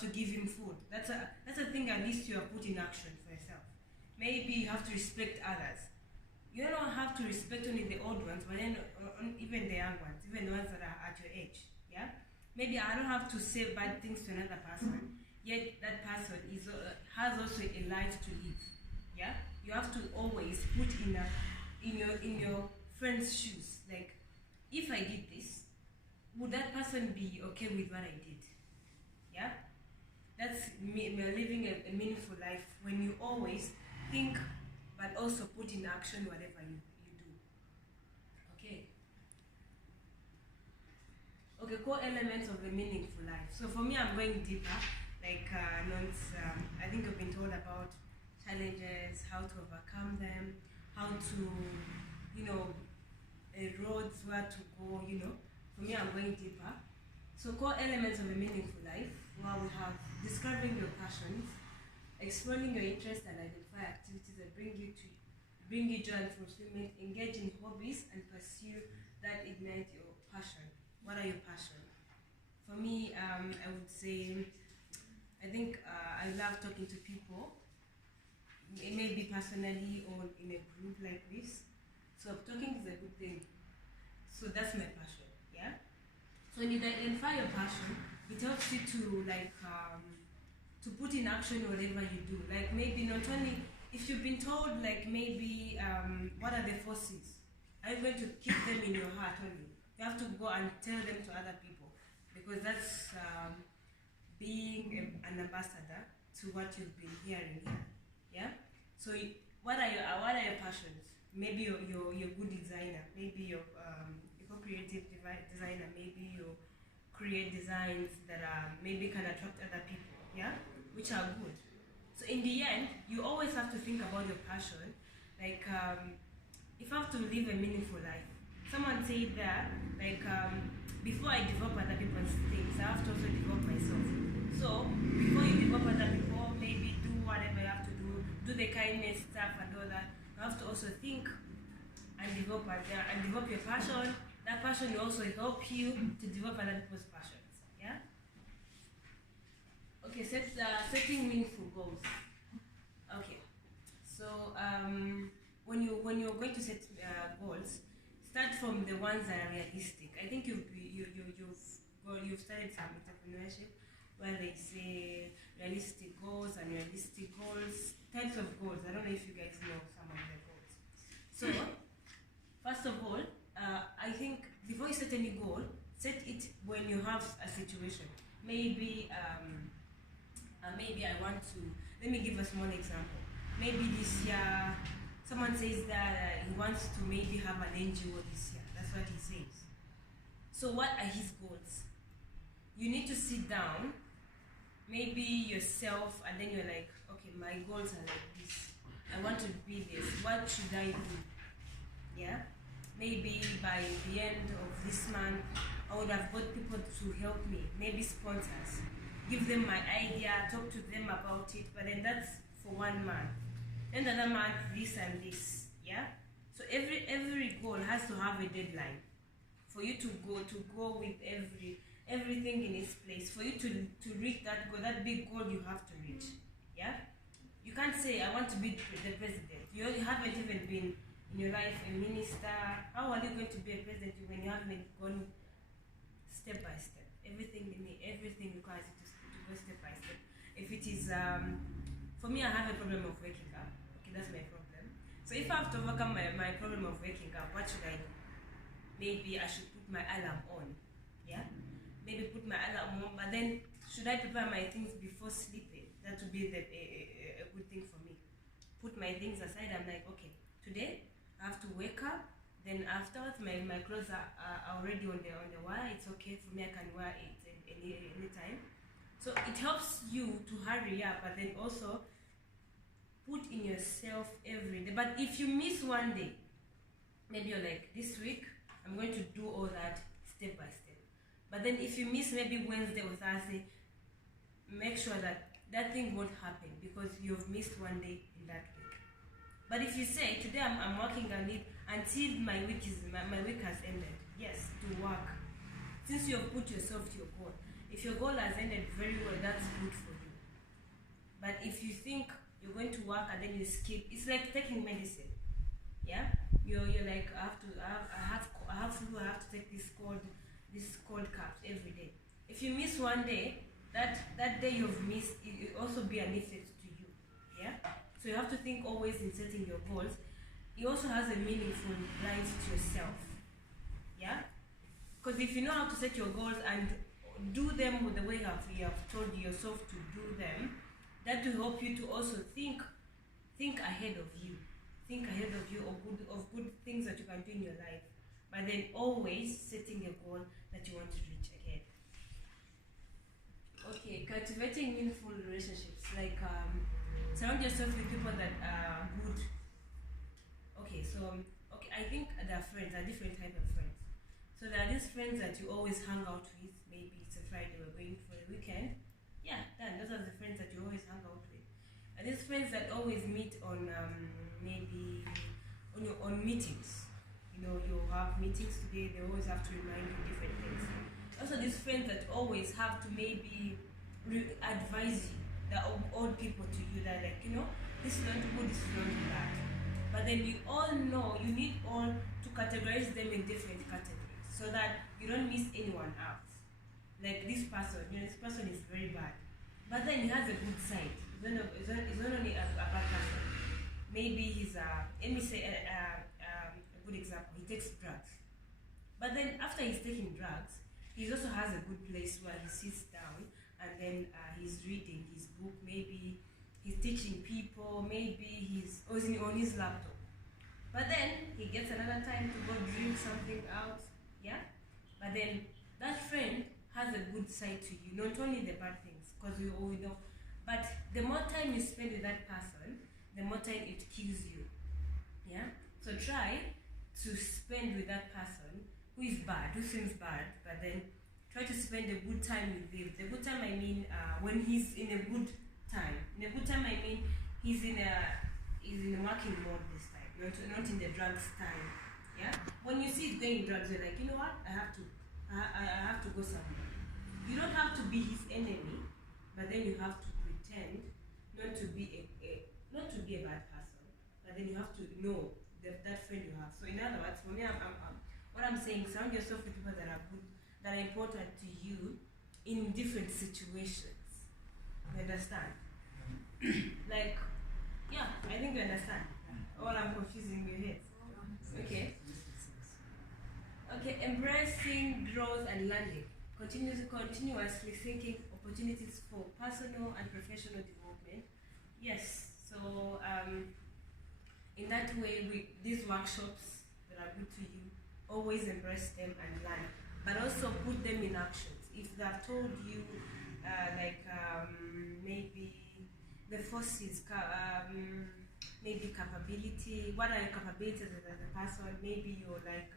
to give him food. That's a thing at least you are put in action for yourself. Maybe you have to respect others. You don't have to respect only the old ones, but then even the young ones, even the ones that are at your age. Yeah? Maybe I don't have to say bad things to another person, yet that person has also a life to live. Yeah? You have to always put in your friend's shoes. Like, if I did this, would that person be okay with what I did? Yeah? That's living a meaningful life when you always think but also put in action whatever you do. Okay. Okay, core elements of a meaningful life. So for me, I'm going deeper. Like, I think I've been told about challenges, how to overcome them, how to, roads where to go, For me, I'm going deeper. So core elements of a meaningful life, well, we have discovering your passions, exploring your interests and identify activities that bring you joy and fulfillment, engage in hobbies and pursue that ignite your passion. What are your passions? For me, I would say, I think I love talking to people. It may be personally or in a group like this. So talking is a good thing. So that's my passion, yeah? So when you identify your passion, it helps you to to put in action whatever you do. Like maybe not only, if you've been told like maybe what are the forces, are you going to keep them in your heart only? You have to go and tell them to other people, because that's being an ambassador to what you've been hearing here. Yeah. So what are your passions? Maybe you're a good designer. Maybe you're a creative designer. Maybe you create designs that maybe can attract other people. Yeah, which are good. So in the end, you always have to think about your passion. Like if I have to live a meaningful life, someone said that before I develop other people's things, I have to also develop myself. So before you develop other people, maybe do whatever you have to do the kindness stuff and all that. You have to also think and develop your passion. That passion will also help you to develop other people's passions. Yeah. Okay, setting meaningful goals. Okay, so when you're going to set goals, start from the ones that are realistic. I think you've studied some entrepreneurship where they say realistic goals, unrealistic goals, types of goals. I don't know if you guys know some of the goals. So first of all, I think before you set any goal, set it when you have a situation. Maybe I want to, let me give a small example. Maybe this year, someone says that he wants to maybe have an NGO this year. That's what he says. So what are his goals? You need to sit down, maybe yourself, and then you're like, okay, my goals are like this. I want to be this. What should I do? Yeah? Maybe by the end of this month, I would have got people to help me, maybe sponsors. Give them my idea, talk to them about it, but then that's for 1 month. Then another month, this and this, yeah? So every goal has to have a deadline for you to go with every, everything in its place for you to reach that goal, that big goal you have to reach. Yeah, you can't say I want to be the president. You haven't even been in your life a minister. How are you going to be a president when you haven't gone step by step? Everything requires you to go step by step. If it is for me, I have a problem of waking up. Okay, that's my problem. So if I have to overcome my problem of waking up, what should I do? Maybe I should put my alarm on. Yeah? Maybe put my alarm on, but then should I prepare my things before sleeping? That would be a good thing for me. Put my things aside. I'm like, okay, today I have to wake up. Then afterwards, my clothes are already on the wire. It's okay for me. I can wear it any time. So it helps you to hurry up, but then also put in yourself every day. But if you miss one day, maybe you're like, this week I'm going to do all that step by step. But then if you miss maybe Wednesday or Thursday, make sure that that thing won't happen because you've missed one day in that week. But if you say, today I'm working on it until my week has ended, yes, to work. Since you have put yourself to your goal. If your goal has ended very well, that's good for you. But if you think you're going to work and then you skip, it's like taking medicine. Yeah? You're like, I have to take this cold caps every day. If you miss one day, that day you've missed, it will also be an effect to you. Yeah? So you have to think always in setting your goals. It also has a meaningful life to yourself. Yeah? Because if you know how to set your goals and do them with the way you have told yourself to do them, that will help you to also think ahead of you. Think ahead of you of good things that you can do in your life. But then always setting a goal that you want to reach ahead. Okay, cultivating meaningful relationships. Like surround yourself with people that are good. Okay, I think there are different types of friends. So there are these friends that you always hang out with. Maybe it's a Friday, we're going for the weekend. Yeah, done. Those are the friends that you always hang out with. And these friends that always meet on maybe on meetings. You know, you have meetings today. They always have to remind you different things. Also, these friends that always have to maybe advise you. That old people to you that like, you know, this is not good, this is not bad. But then you all know you need all to categorize them in different categories so that you don't miss anyone out. Like this person, you know, this person is very bad, but then he has a good side. He's not only a bad person. Maybe he's let me say a good example. He takes drugs, but then after he's taking drugs, he also has a good place where he sits down and then he's reading his book. Maybe he's teaching people. Maybe he's on his laptop. But then he gets another time to go drink something out. Yeah, but then that friend has a good side to you, not only the bad things, because we all know, but the more time you spend with that person, the more time it kills you. Yeah? So try to spend with that person who is bad, who seems bad, but then try to spend a good time with him. The good time I mean when he's in a good time. In a good time I mean he's in a working mode this time, not in the drugs time. Yeah? When you see it going in drugs, you're like, you know what? I have to go somewhere. You don't have to be his enemy, but then you have to pretend not to be a bad person. But then you have to know that friend you have. So in other words, for me, what I'm saying, surround yourself with people that are good, that are important to you in different situations. You understand? Like, yeah, I think you understand. Or I'm confusing your head. Okay. Okay, embracing growth and learning. Continuously thinking opportunities for personal and professional development. Yes, so in that way, these workshops that are good to you, always embrace them and learn, but also put them in actions. If they have told you, maybe the forces, maybe capability, what are your capabilities as a person? Maybe you're like,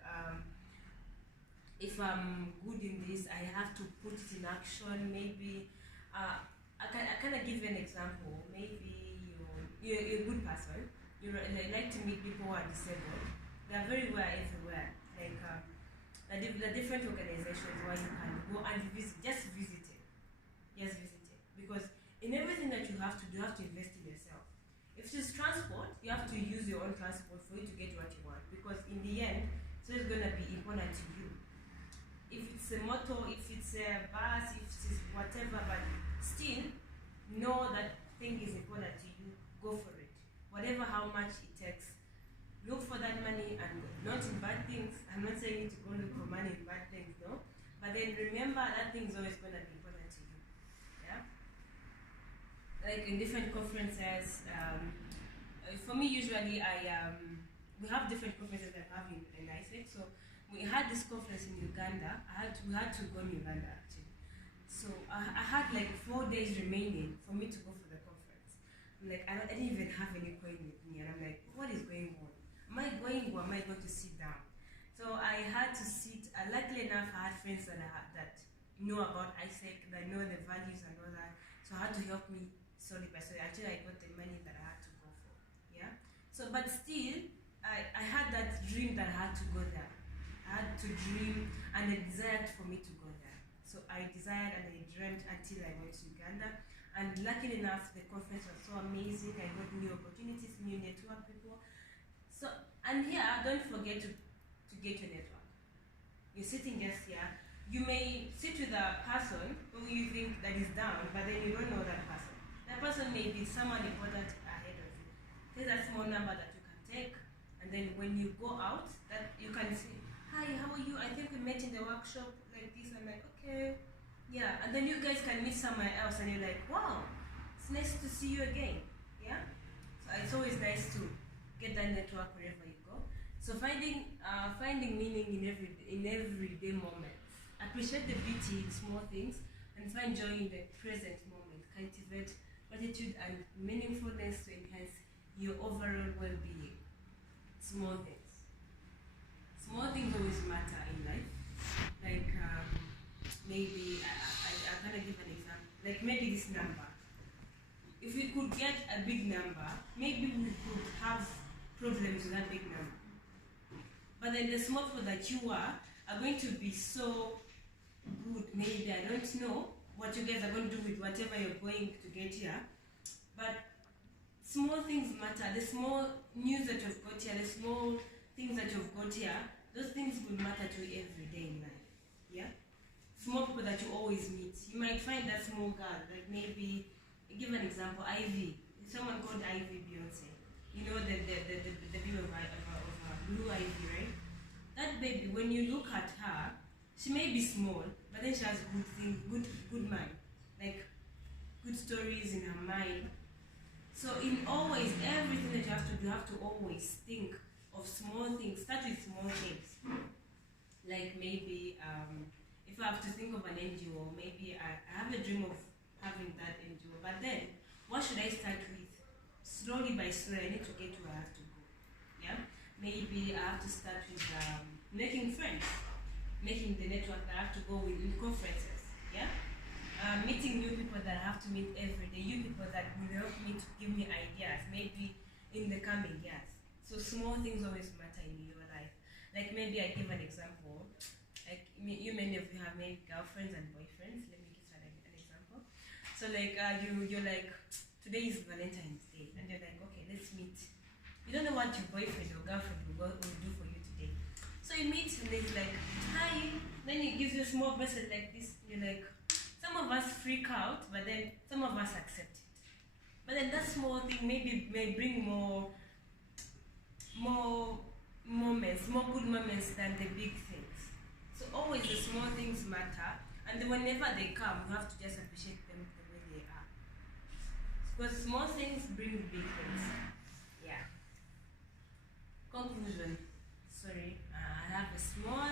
if I'm good in this, I have to put it in action. Maybe I kind of give you an example. Maybe you're a good person. You like to meet people who are disabled. They are very rare everywhere. Like the different organizations where you can go and visit, just visit it. Just visit it. Because in everything that you have to do, you have to invest in yourself. If it's transport, you have to use your own transport for you to get what you want. Because in the end, so it's going to be important to you. If it's a motor, if it's a bus, if it's whatever, but still know that thing is important to you, go for it. Whatever how much it takes, look for that money and not in bad things. I'm not saying to go look for money in bad things, no. But then remember that thing is always going to be important to you. Yeah? Like in different conferences, for me usually we have different conferences that I have in ISEC. So we had this conference in Uganda. We had to go in Uganda actually. So I had like 4 days remaining for me to go for the conference. I'm like, I didn't even have any coin with me, and I'm like, what is going on? Am I going or am I going to sit down? So I had to sit. Luckily enough, I had friends that know about ISEC, that know the values and all that. So I had to help me slowly by slowly until I got the money that I had to go for. Yeah. So, but still, I had that dream that I had to go there. I had to dream and a desire for me to go there. So I desired and I dreamt until I went to Uganda. And luckily enough, the conference was so amazing. I got new opportunities, new network people. So, and here, don't forget to get your network. You're sitting just here. You may sit with a person who you think that is down, but then you don't know that person. That person may be someone important ahead of you. There's a small number that you can take, and then when you go out, that you can say, hi, how are you? I think we met in the workshop like this. I'm like, okay. Yeah, and then you guys can meet somewhere else and you're like, wow, it's nice to see you again. Yeah? So it's always nice to get that network wherever you go. So finding meaning in everyday moments. Appreciate the beauty in small things and find joy in the present moment. Cultivate gratitude and meaningfulness to enhance your overall well-being. Small things. Small things always matter in life. Like maybe I kind of give an example. Like maybe this number. If we could get a big number, maybe we could have problems with that big number. But then the small people that you are going to be so good. Maybe I don't know what you guys are going to do with whatever you're going to get here. But small things matter. The small news that you've got here, the small things that you've got here, those things will matter to you every day in life. Yeah? Small people that you always meet. You might find that small girl, like maybe, give an example, Ivy. Someone called Ivy Beyonce. You know the baby of Blue Ivy, right? That baby, when you look at her, she may be small, but then she has good things, good mind. Like good stories in her mind. So in always, everything that you have to do, you have to always think of small things. Start with small things. Like maybe, if I have to think of an NGO, maybe I have a dream of having that NGO, but then, what should I start with? Slowly by slowly, I need to get to where I have to go. Yeah? Maybe I have to start with making friends, making the network that I have to go with in conferences. Yeah? Meeting new people that I have to meet every day, new people that will help me to give me ideas, maybe in the coming years. So small things always matter in your life. Like maybe I give an example. Like many of you have maybe girlfriends and boyfriends. Let me give an example. So like you're like, today is Valentine's Day, and you're like, okay, let's meet. You don't know what your boyfriend or girlfriend will do for you today. So you meet and they're like, hi. Then he gives you a small bracelet like this. You're like, some of us freak out, but then some of us accept it. But then that small thing may bring more moments, more good moments than the big things. So always the small things matter, and then whenever they come, you have to just appreciate them the way they are. Because small things bring big things. Yeah. Conclusion. Sorry, I have a small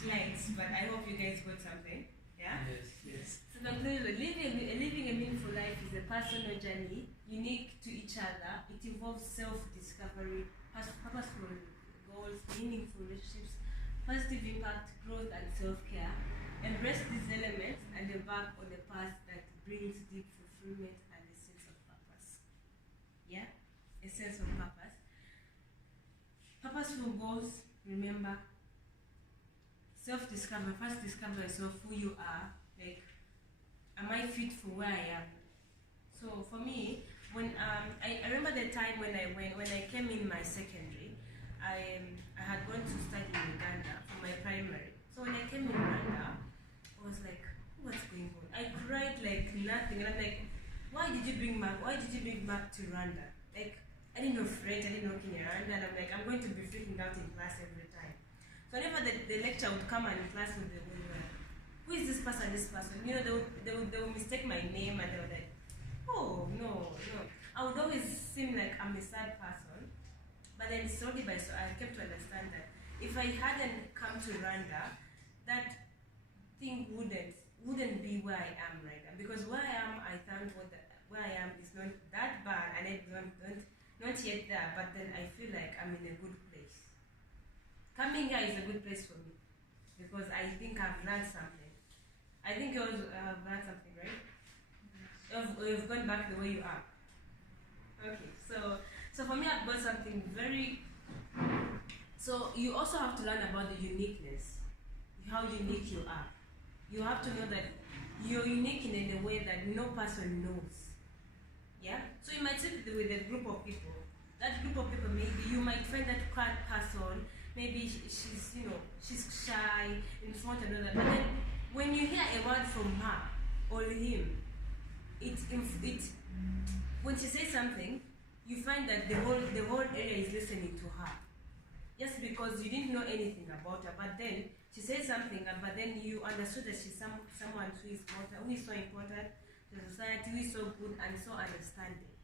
slides, but I hope you guys got something. Yeah? Yes. So conclusion, living a meaningful life is a personal journey, unique to each other. It involves self-discovery, purposeful goals, meaningful relationships, positive impact, growth, and self-care. Embrace these elements and embark on a path that brings deep fulfillment and a sense of purpose. Yeah? A sense of purpose. Purposeful goals, remember, self-discover, first discover yourself, who you are. Like, am I fit for where I am? So for me, when I remember the time when I came in my secondary, I had gone to study in Uganda for my primary. So when I came in Uganda, I was like, what's going on? I cried like nothing, and I'm like, why did you bring back to Rwanda? Like, I didn't know French, I didn't know Kinyarwanda, and I'm like, I'm going to be freaking out in class every time. So whenever the lecturer would come and in class with the who is this person, you know, they would mistake my name, and they were like, oh, no. I would always seem like I'm a sad person, but then slowly by so I kept to understand that if I hadn't come to Rwanda, that thing wouldn't be where I am right now. Because where I am, I thank God that where I am is not that bad, and not yet there, but then I feel like I'm in a good place. Coming here is a good place for me, because I think I've learned something. I think you also have learned something, right? You've gone back the way you are. Okay, so for me, I've got something very. So you also have to learn about the uniqueness, how unique you are. You have to know that you're unique in a way that no person knows. Yeah. So you might sit with a group of people. That group of people, maybe you might find that quiet person. Maybe she's shy in front of another. But then when you hear a word from her or him, when she says something, you find that the whole area is listening to her. Just because you didn't know anything about her, but then she says something, but then you understood that she's someone who is so important to society, who is so good and so understanding.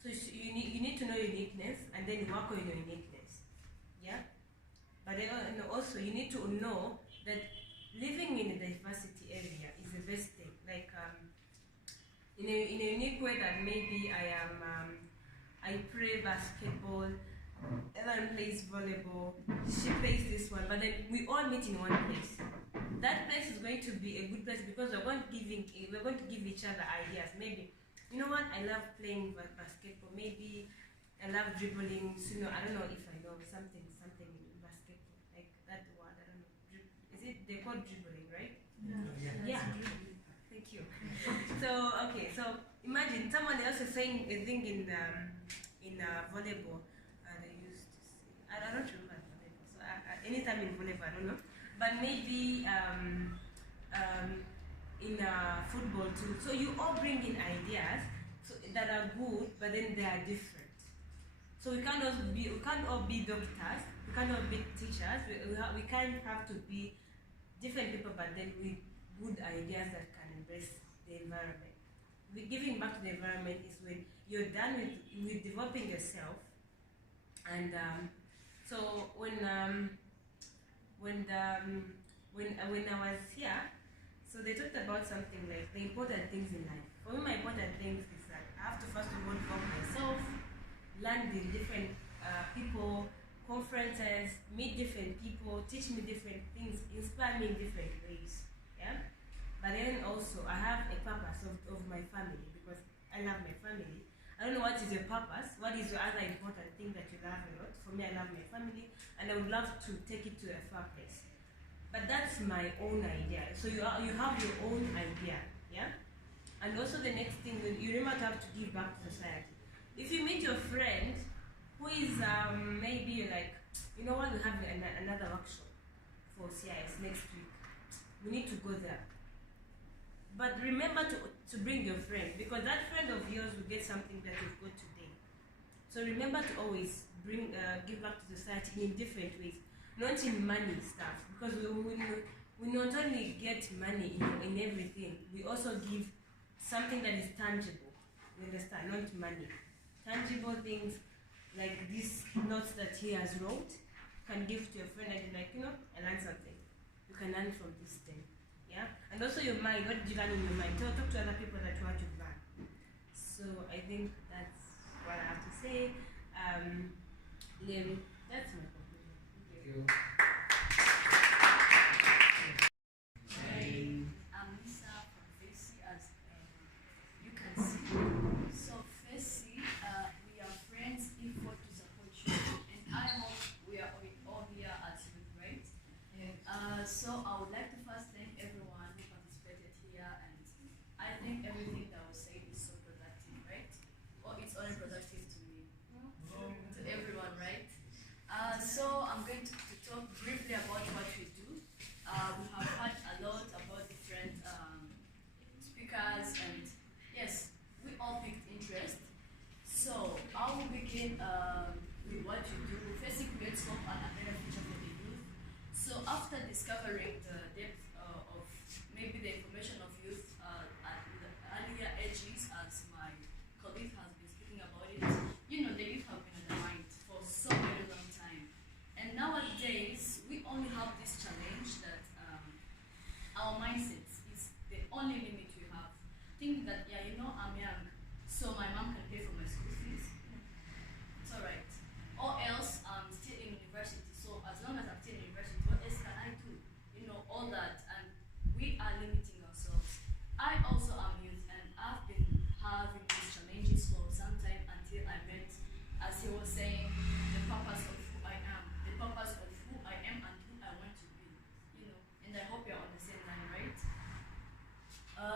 So you need to know your uniqueness, and then you work on your uniqueness. Yeah? But then also you need to know that living in a diversity area is the best thing. Like in a unique way that maybe I play basketball, Ellen plays volleyball, she plays this one, but then we all meet in one place. That place is going to be a good place because we're going to give each other ideas. Maybe, you know what, I love playing basketball. Maybe I love dribbling. So, I don't know if I know something in basketball, like that word. I don't know. Is it they call dribbling, right? Yeah. Thank you. So imagine someone else is saying a thing in volleyball. They used to say, I don't remember volleyball. So anytime in volleyball, I don't know. But maybe in football too. So you all bring in ideas that are good, but then they are different. So we can't all be doctors. We can't all be teachers. We can't have to be different people, but then with good ideas that can embrace the environment. Giving back to the environment is when you're done with developing yourself. And so when I was here, so they talked about something like the important things in life. For me, my important things is that I have to first of all develop myself, learn the different people, conferences, meet different people, teach me different things, inspire me in different ways. Yeah. But then also I have a purpose of my family because I love my family. I don't know what is your purpose, what is your other important thing that you love a lot. For me, I love my family and I would love to take it to a far place. But that's my own idea. So you have your own idea, yeah? And also the next thing, you remember to have to give back to society. If you meet your friend who is maybe you're like, you know what, we have another workshop for CIS next week. We need to go there. But remember to bring your friend, because that friend of yours will get something that you've got today. So remember to always give back to society in different ways, not in money stuff, because we not only get money in everything, we also give something that is tangible. You understand? Not money. Tangible things like these notes that he has wrote, can give to your friend and you're like, I learned something. You can learn from this thing. Yeah? And also your mind, what did you learn in your mind? Talk to other people that what you've learned. So I think that's what I have to say. Liam, that's my conclusion. Thank you. I'm Lisa from FACE, as you can see. So FACE, we are friends equal to support you, and I hope we are all here as you, right? Yes. So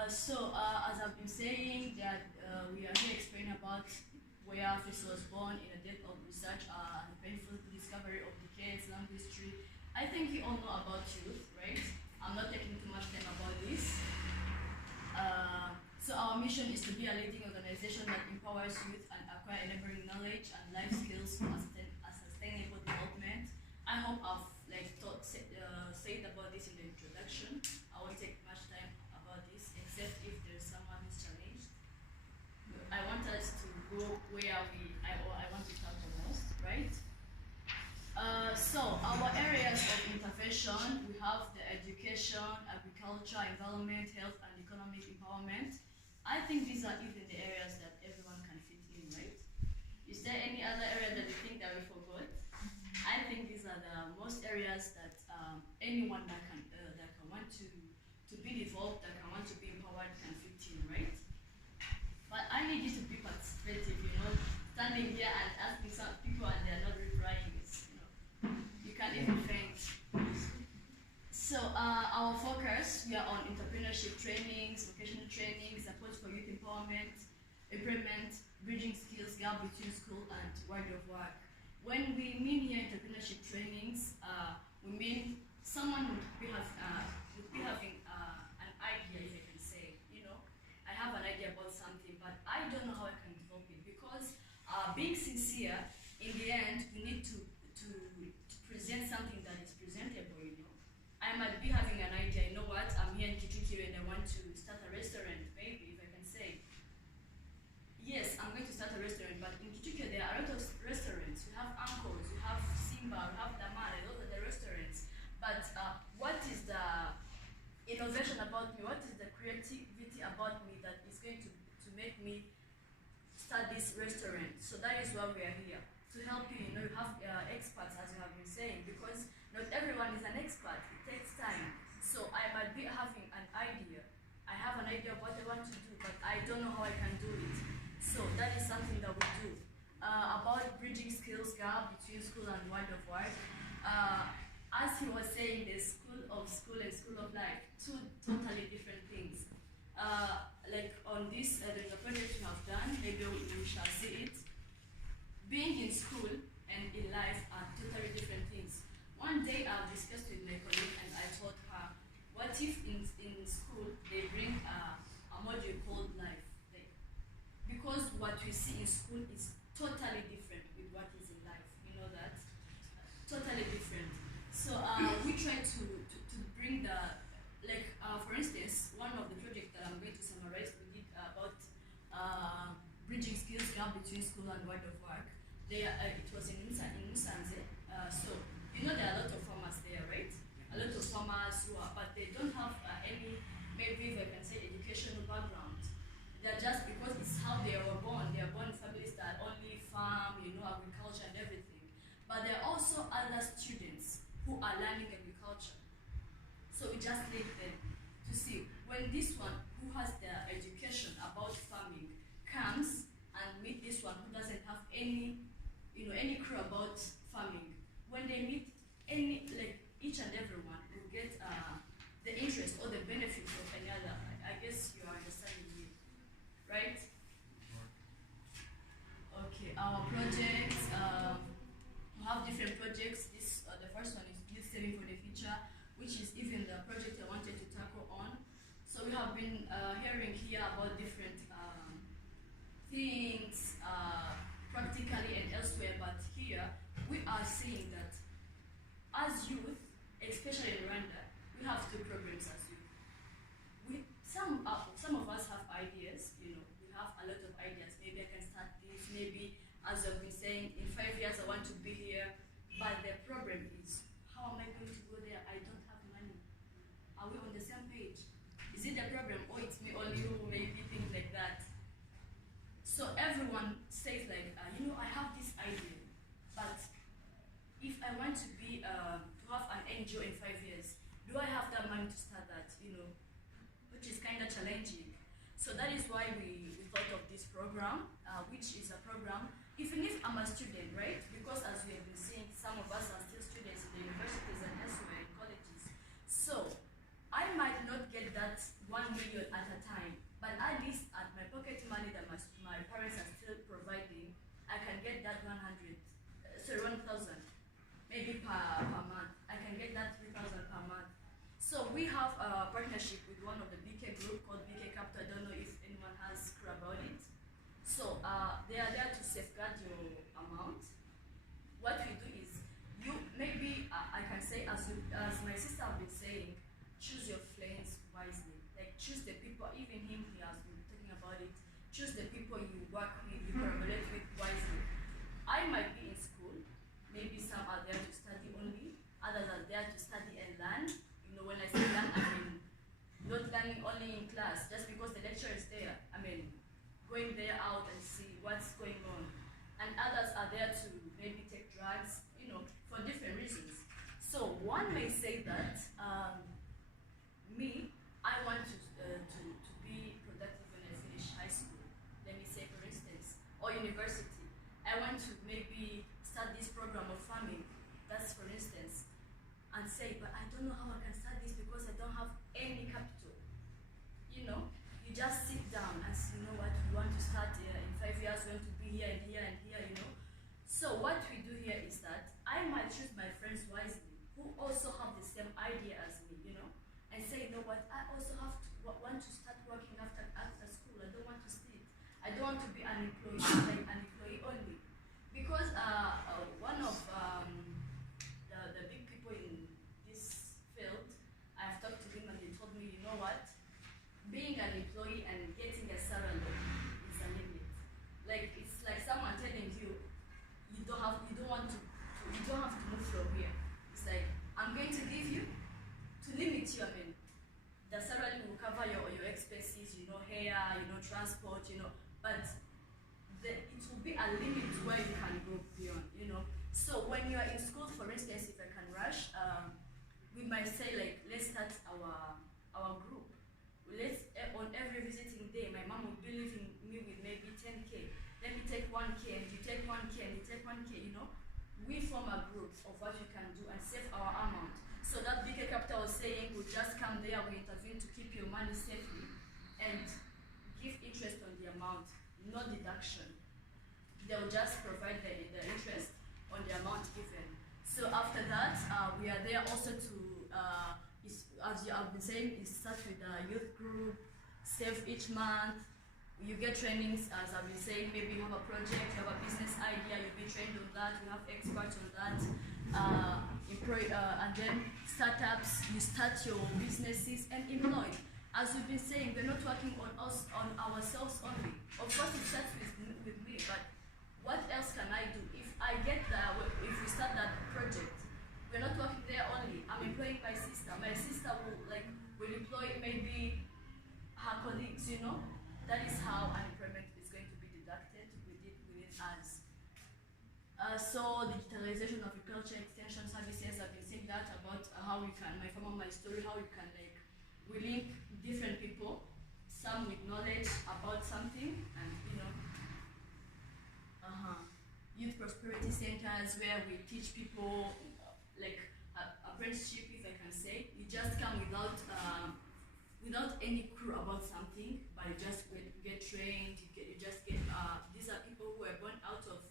As I've been saying, that we are here explaining about where Fessy was born in a depth of research, the painful discovery of decades, long history. I think you all know about youth, right? I'm not taking too much time about this. So our mission is to be a leading organization that empowers youth and acquire enabling knowledge and life skills for a sustainable development. I hope I've said about this in the introduction. I won't take much time about this, except if there's someone who's challenged. I want us to go where I want to talk the most, right? So our areas of intervention, we have the education, agriculture, environment, health, and economic empowerment. I think these are even the areas that everyone can fit in, right? Is there any other area that you think that we forgot? I think these are the most areas that anyone that can want to be developed, that can want to be empowered, can fit in, right? But I need you to be participative, standing here and asking some people and they're not replying, you can't even faint. So our focus, we are on entrepreneurship trainings, vocational training, support for youth empowerment, employment, bridging skills gap between school and world of work. When we mean here entrepreneurship trainings, we mean someone would be having an idea, if I can say. I have an idea about something, but I don't know how I can develop it, because being sincere, in the end, we need to present something that is presentable. I might be having an idea, what, I'm here in Kicukiro and I want to start a restaurant, maybe, if I can say. Yes, I'm going to start a restaurant, but in Kicukiro there are a lot of restaurants. You have Uncles, you have Simba, you have Damare, those are the restaurants. But what is the innovation about me? What is the creativity about me that is going to make me start this restaurant? So that is why we are here, to help you. You have experts, as you have been saying, because not everyone is an expert. It takes time. So I might be having an idea. I have an idea of what I want to do, but I don't know how I can do it. So that is something that we do. About bridging skills gap between school and world of work. As he was saying, the school of life, two totally different things. Like on this, there's a project we have done, maybe we shall see it. Being in school and in life are totally different things. One day I discussed with my colleague and I told her, what if in school they bring a module called life? Because what we see in school is totally different with what is in life. You know that? Totally different. So we try to bring for instance, one of the projects that I'm going to summarize, we did about bridging skills gap between school and world of work. It was in Musanze. So there are a lot of farmers there, right? A lot of farmers but they don't have any, maybe if I can say, educational background. They're just, because it's how they were born. They are born in families that only farm, agriculture and everything. But there are also other students who are learning agriculture. So we just link them to see when this one who has their education about farming comes and meet this one who doesn't have any clue about farming. When they meet each and everyone will get the interest or the benefit of any other. I guess you are understanding me, right? Okay, our projects, we have different projects. The first one is Youth Saving for the Future, which is even the project I wanted to tackle on. So we have been hearing here about different things, practically and elsewhere, but here we are seeing that as youth, especially in Rwanda, we have two programs as youth. Some of us have ideas, we have a lot of ideas. Maybe I can start this, maybe, as I've been saying, in 5 years I want to be here. But the problem is, how am I going to go there? I don't have money. Are we on the same page? Is it a problem, or it's me only who maybe things like that? So everyone says I have this idea, but if I want to be to have an NGO in 5 years, do I have that money to start that? Which is kind of challenging. So that is why we thought of this program, which is a program, even if I'm a student, right? Because as we have been seeing, some of us are still students in the universities and elsewhere in colleges. So I might not get that 1 million at a time. they are there to safeguard your amount. What we do is, you maybe I can say, as my sister have been saying, choose your friends wisely. Like choose the people. Even him, he has been talking about it. Choose the people you work with, you collaborate with wisely. I might be in school. Maybe some are there to study only. Others are there to study and learn. You know, when I say learn, I mean not learning only in class, just because the lecture is there. I mean, going there out and see what's going on. And others are there to maybe take drugs, you know, for different reasons. So one may say that me, I want to be productive when I finish high school. Let me say, for instance, or university. I want to maybe start this program of farming. That's for instance. And say, but I don't know how I can start this because I don't have any capital. You know, you just sit down and say, you know what, we want to start in 5 years, we want to be here and here and here, you know. So what we do here is that I might choose my friends wisely who also have the same idea as me, you know, and say, you know what, I also have to want to start working after school. I don't want to sit. I don't want to be an employee, like an employee only. Because one of the big people in this field, I've talked to him and they told me, you know what, being an employee and getting a salary is a limit. Like it's like someone telling you, you don't have to move from here. It's like, I'm going to give you to limit you. I mean, the salary will cover your expenses, you know, hair, you know, transport, you know, but it will be a limit where you can go beyond, you know. So when you are in school, for instance, if I can rush, we might say like, let's start our group. Let's on every visiting day, my mom will be leaving me with maybe 10K. Let me take 1K and you take 1K and you take 1K, you know. We form a group of what we can do and save our amount. So that BK Capital was saying, we just come there, we intervene to keep your money safely and give interest on the amount, no deduction. They'll just provide the interest on the amount given. So after that, we are there also to, as you have been saying, it starts with a youth group, save each month. You get trainings, as I've been saying, maybe you have a project, you have a business idea, you'll be trained on that, you have experts on that. And then startups, you start your businesses and employ. As we've been saying, we're not working on ourselves only. Of course, it starts with me, but what else can I do? If we start that project, we're not working there only. I'm employing my sister. My sister will employ maybe her colleagues, you know? That is how unemployment is going to be deducted within us. So digitalization of agriculture extension services, I've been saying that about how we can, my farmer, my story, how we can we link different people, some with knowledge about something, and you know, youth prosperity centers where we teach people like apprenticeship, if I can say. You just come without any clue about something, but you just get trained. You just get. These are people who are born out of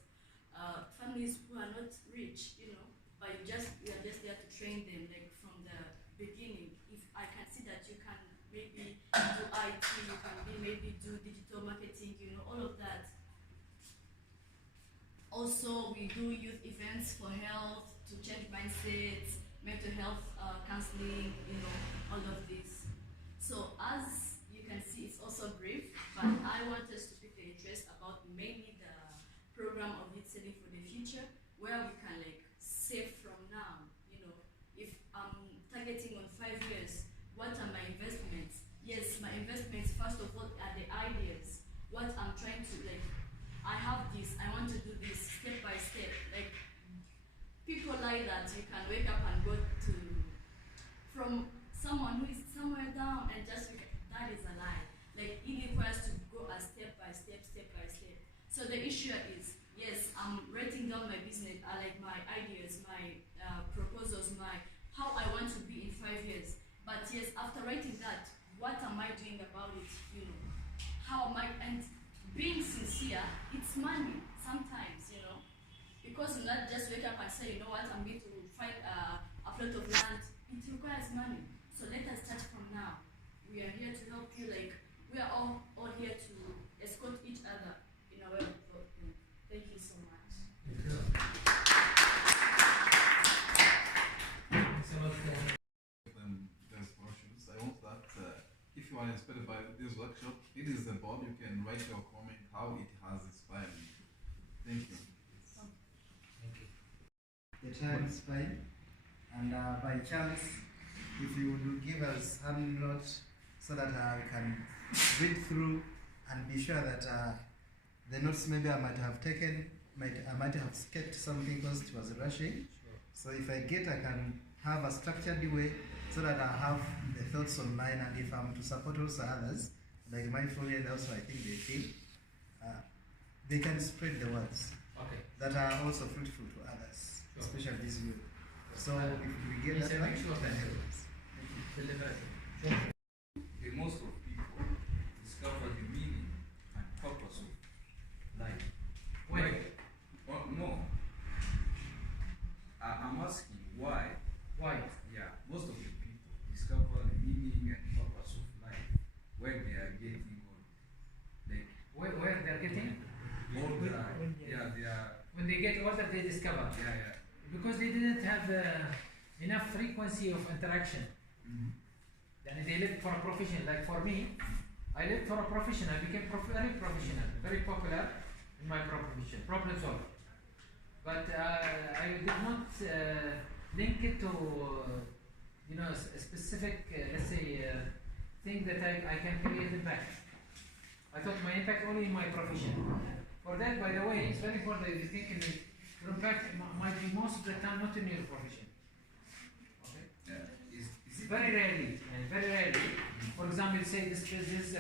families who are not rich, you know. But we are just there to train them, like from the beginning. If I can see that you can maybe do IT, you can maybe do digital marketing, you know, all of that. Also, we do youth events for health, to change mindsets, mental health counseling, you know, all of this. So as you can see, it's also brief, but I want us to pick the interest about mainly the program of youth saving for the future, where we can save from now. You know, if I'm targeting on 5 years, what are my investments? Yes, my investments first of all are the ideas. What I'm trying to I have this, I want to do this step by step. People like that, you can wake up and go to from someone who is somewhere down and just that is a lie. It requires to go a step by step, step by step. So the issue is, yes, I'm writing down my business, my ideas, my proposals, my how I want to be in 5 years. But yes, after writing that, what am I doing about it? You know, how am I? And being sincere, it's money sometimes, you know, because you not just wake up and say, you know what, I'm going to find a plot of land. It requires money. So let us start from now. We are here to help you. We are all here to escort each other in a way of inspired by this workshop. It is about, you can write your comment how it has inspired you. Thank you. Thank you. The time is fine, and by chance, if you would give us some notes so that we can read through and be sure that the notes maybe I might have taken, I might have skipped something because it was rushing. So if I can have a structured way so that I have the thoughts on mine, and if I'm to support also others, like my friend also, I think they feel, they can spread the words that are also fruitful to others, especially this youth. So if we get that right, that helps. Most of people discover the meaning and purpose of life. When? No. I'm asking why. Why? Yeah, most of the people discover the meaning and purpose of life when they are getting old. Like Where they're getting? older. Yeah, they are. When they get older, they discover. Yeah. Because they didn't have enough frequency of interaction. And they lived for a profession. Like for me, I lived for a profession. I became very professional, very popular in my profession, problem solver. But I did not link it to a specific, let's say, thing that I can create impact. I thought my impact only in my profession. For that, by the way, it's very important that you think your impact might be most of the time not in your profession. Okay? Very rarely, and very rarely. For example, say this is a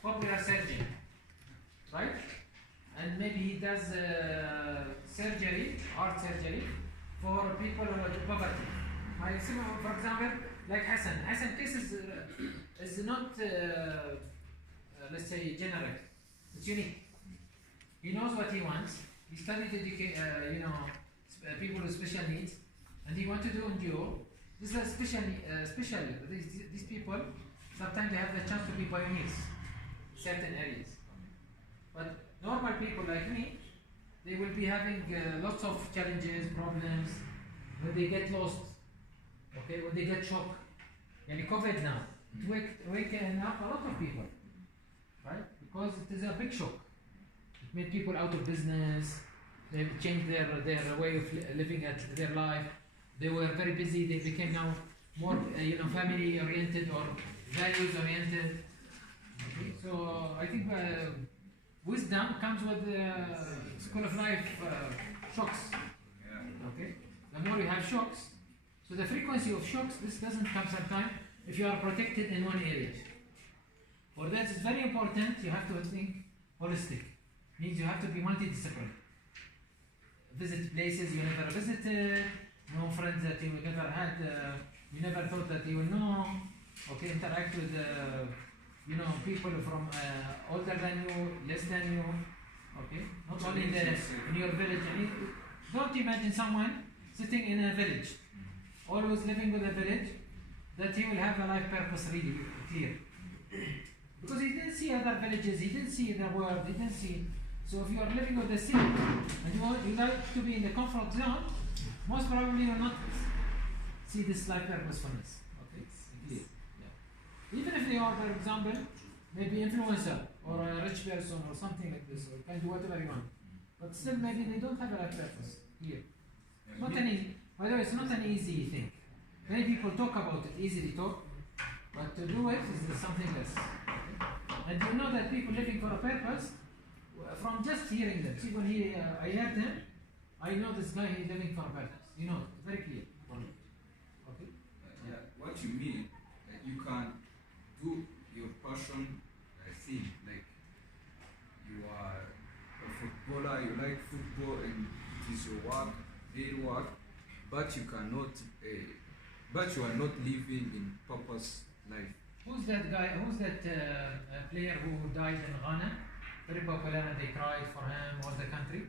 popular surgeon, right? And maybe he does surgery, art surgery, for people with poverty. For example, like Hassan. Hassan case is not, let's say, generic. It's unique. He knows what he wants. He studied people with special needs, and he wanted to endure. This is special. These people sometimes they have the chance to be pioneers in certain areas. But normal people like me, they will be having lots of challenges, problems. When they get lost, okay, when they get shocked. Yani COVID now, it waking up a lot of people, right? Because it is a big shock. It made people out of business. They changed their way of living at their life. They were very busy. They became now more, family oriented or values oriented. Okay? So I think wisdom comes with school of life shocks. Okay, the more you have shocks, so the frequency of shocks, this doesn't come sometimes if you are protected in one area. For that, it's very important. You have to think holistic. Means you have to be multidisciplinary. Visit places you never visited. Know friends that you never had, you never thought that you will know. Okay, interact with people from older than you, less than you. Okay, not only in your village. Don't imagine someone sitting in a village, always living with a village, that he will have a life purpose really clear. Because he didn't see other villages, he didn't see the world, he didn't see. So if you are living with the city and you like to be in the comfort zone, most probably you will not see this life purposefulness. Okay, clear. Yeah. Even if they are, for example, maybe influencer or a rich person or something like this, or can do whatever you want, but still maybe they don't have a life purpose here. Not an easy. By the way, it's not an easy thing. Many people talk about it, easily talk, but to do it is something else. Okay? And you know that people living for a purpose, from just hearing them. See, when I heard him, I know this guy is living for a purpose. You know, it's very clear. Okay? Yeah, what you mean, you can do your passion thing, like you are a footballer, you like football and it is your work, daily work, but you cannot, but you are not living in purpose life. Who's that guy, who's that player who died in Ghana? Very popular and they cried for him, all the country.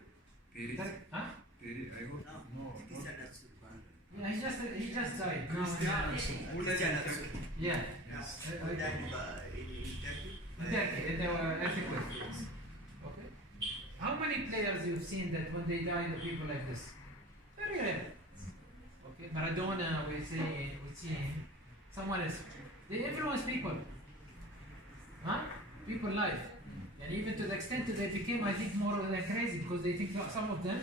Perry, Huh? Perry, I hope. No. Yeah, he just died. Yeah. In Turkey, in the earthquake. Okay. How many players you've seen that when they die, the people like this? Very rare. Okay. Maradona, we see him. Someone else. They influence people. people life. And even to the extent that they became, I think, more than crazy because they think some of them,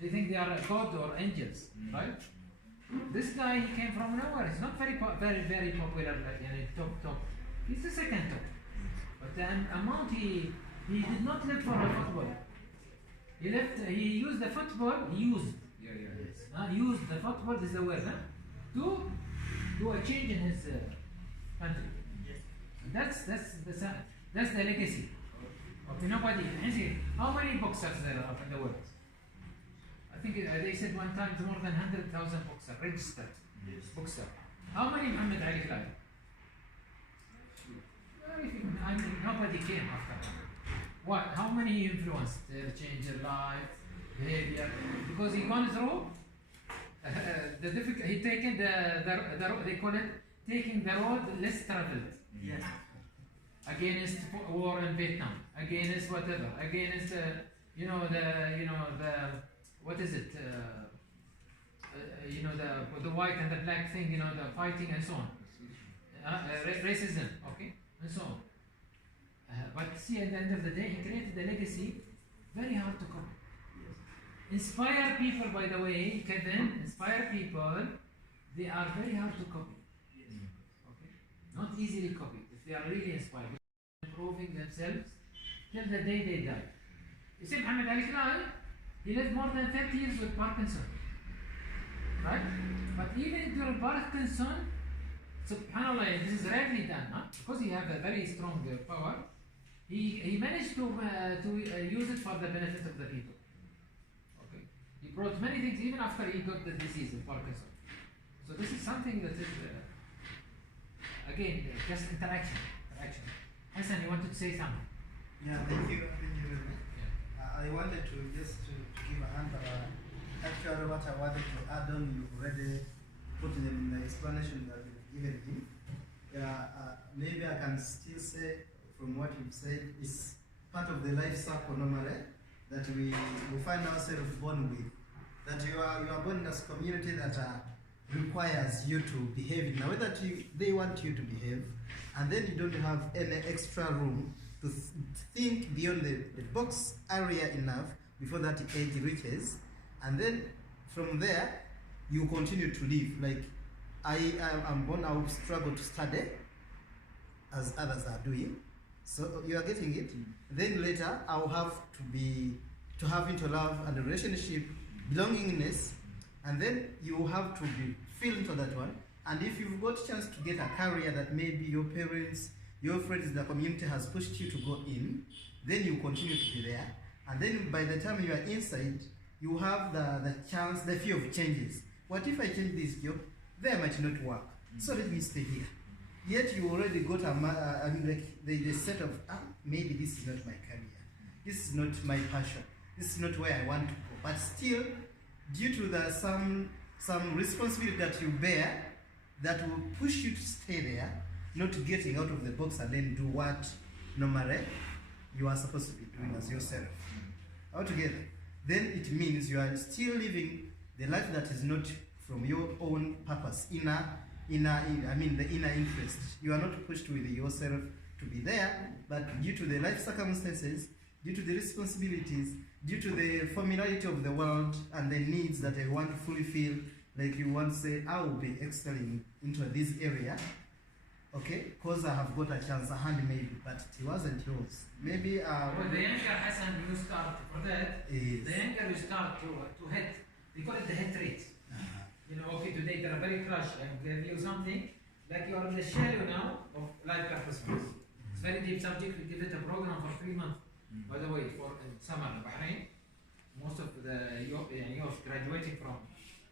they think they are God or angels, right? This guy, he came from nowhere. He's not very popular, like, top. He's the second top. But the amount he did not live for the football. He used the football. Used the football is the word, to do a change in his country. That's the legacy. Okay, nobody. How many boxers there are in the world? I think they said one time more than 100,000 boxers registered. Boxer. How many Muhammad Ali Khan? Very few. I mean, nobody came after him. What? How many influenced change their life, behavior? Because he gone through the difficult. He taken the they call it taking the road less traveled. Yes. Against war in Vietnam, against whatever, against what is it? The white and the black thing, the fighting and so on. Racism, okay, and so on. But see, at the end of the day, he created a legacy very hard to copy. Inspire people, by the way, Kevin, inspire people, they are very hard to copy. Okay? Not easily copied if they are really inspired. Improving themselves till the day they die. You see, Muhammad Ali Khan, he lived more than 30 years with Parkinson. Right? But even during Parkinson, subhanAllah, this is rarely done, because he has a very strong power, he managed to use it for the benefit of the people. Okay? He brought many things even after he got the disease of Parkinson. So this is something that is, again, just interaction. Hassan, you wanted to say something? Yeah, thank you very much. I wanted to just to give a hand, but actually what I wanted to add on, you've already put in the explanation that you've given him. Maybe I can still say from what you've said is part of the life cycle normally that we find ourselves born with. That you are born in a community that requires you to behave in a way that they want you to behave, and then you don't have any extra room to think beyond the box area enough before that age reaches, and then from there you continue to live. Like I'm born, I will struggle to study as others are doing, so you are getting it. Then later I will have to have into love and a relationship, belongingness, and then you have to be feel into that one. And if you've got a chance to get a career that maybe your parents, your friends in the community has pushed you to go in, then you continue to be there. And then by the time you are inside, you have the chance, the fear of changes. What if I change this job? There might not work. So let me stay here. Yet you already got the set of, maybe this is not my career. This is not my passion. This is not where I want to go. But still, due to some responsibility that you bear, that will push you to stay there, not getting out of the box and then do what normally you are supposed to be doing as yourself. Altogether, then it means you are still living the life that is not from your own purpose, the inner interest. You are not pushed with yourself to be there, but due to the life circumstances, due to the responsibilities, due to the familiarity of the world and the needs that I want to fulfill, like you want to say, I will be excelling into this area, okay, because I have got a chance, a hand maybe, but it wasn't yours. Maybe the younger Hassan, you start for that. Yes. The younger you start to hit, we call it the hit rate. Okay, today they are very crushed and give you something like you are in the shadow now of life purposefulness. It's very deep subject. We give it a program for 3 months. By the way, for summer in Bahrain, most of the youth graduating from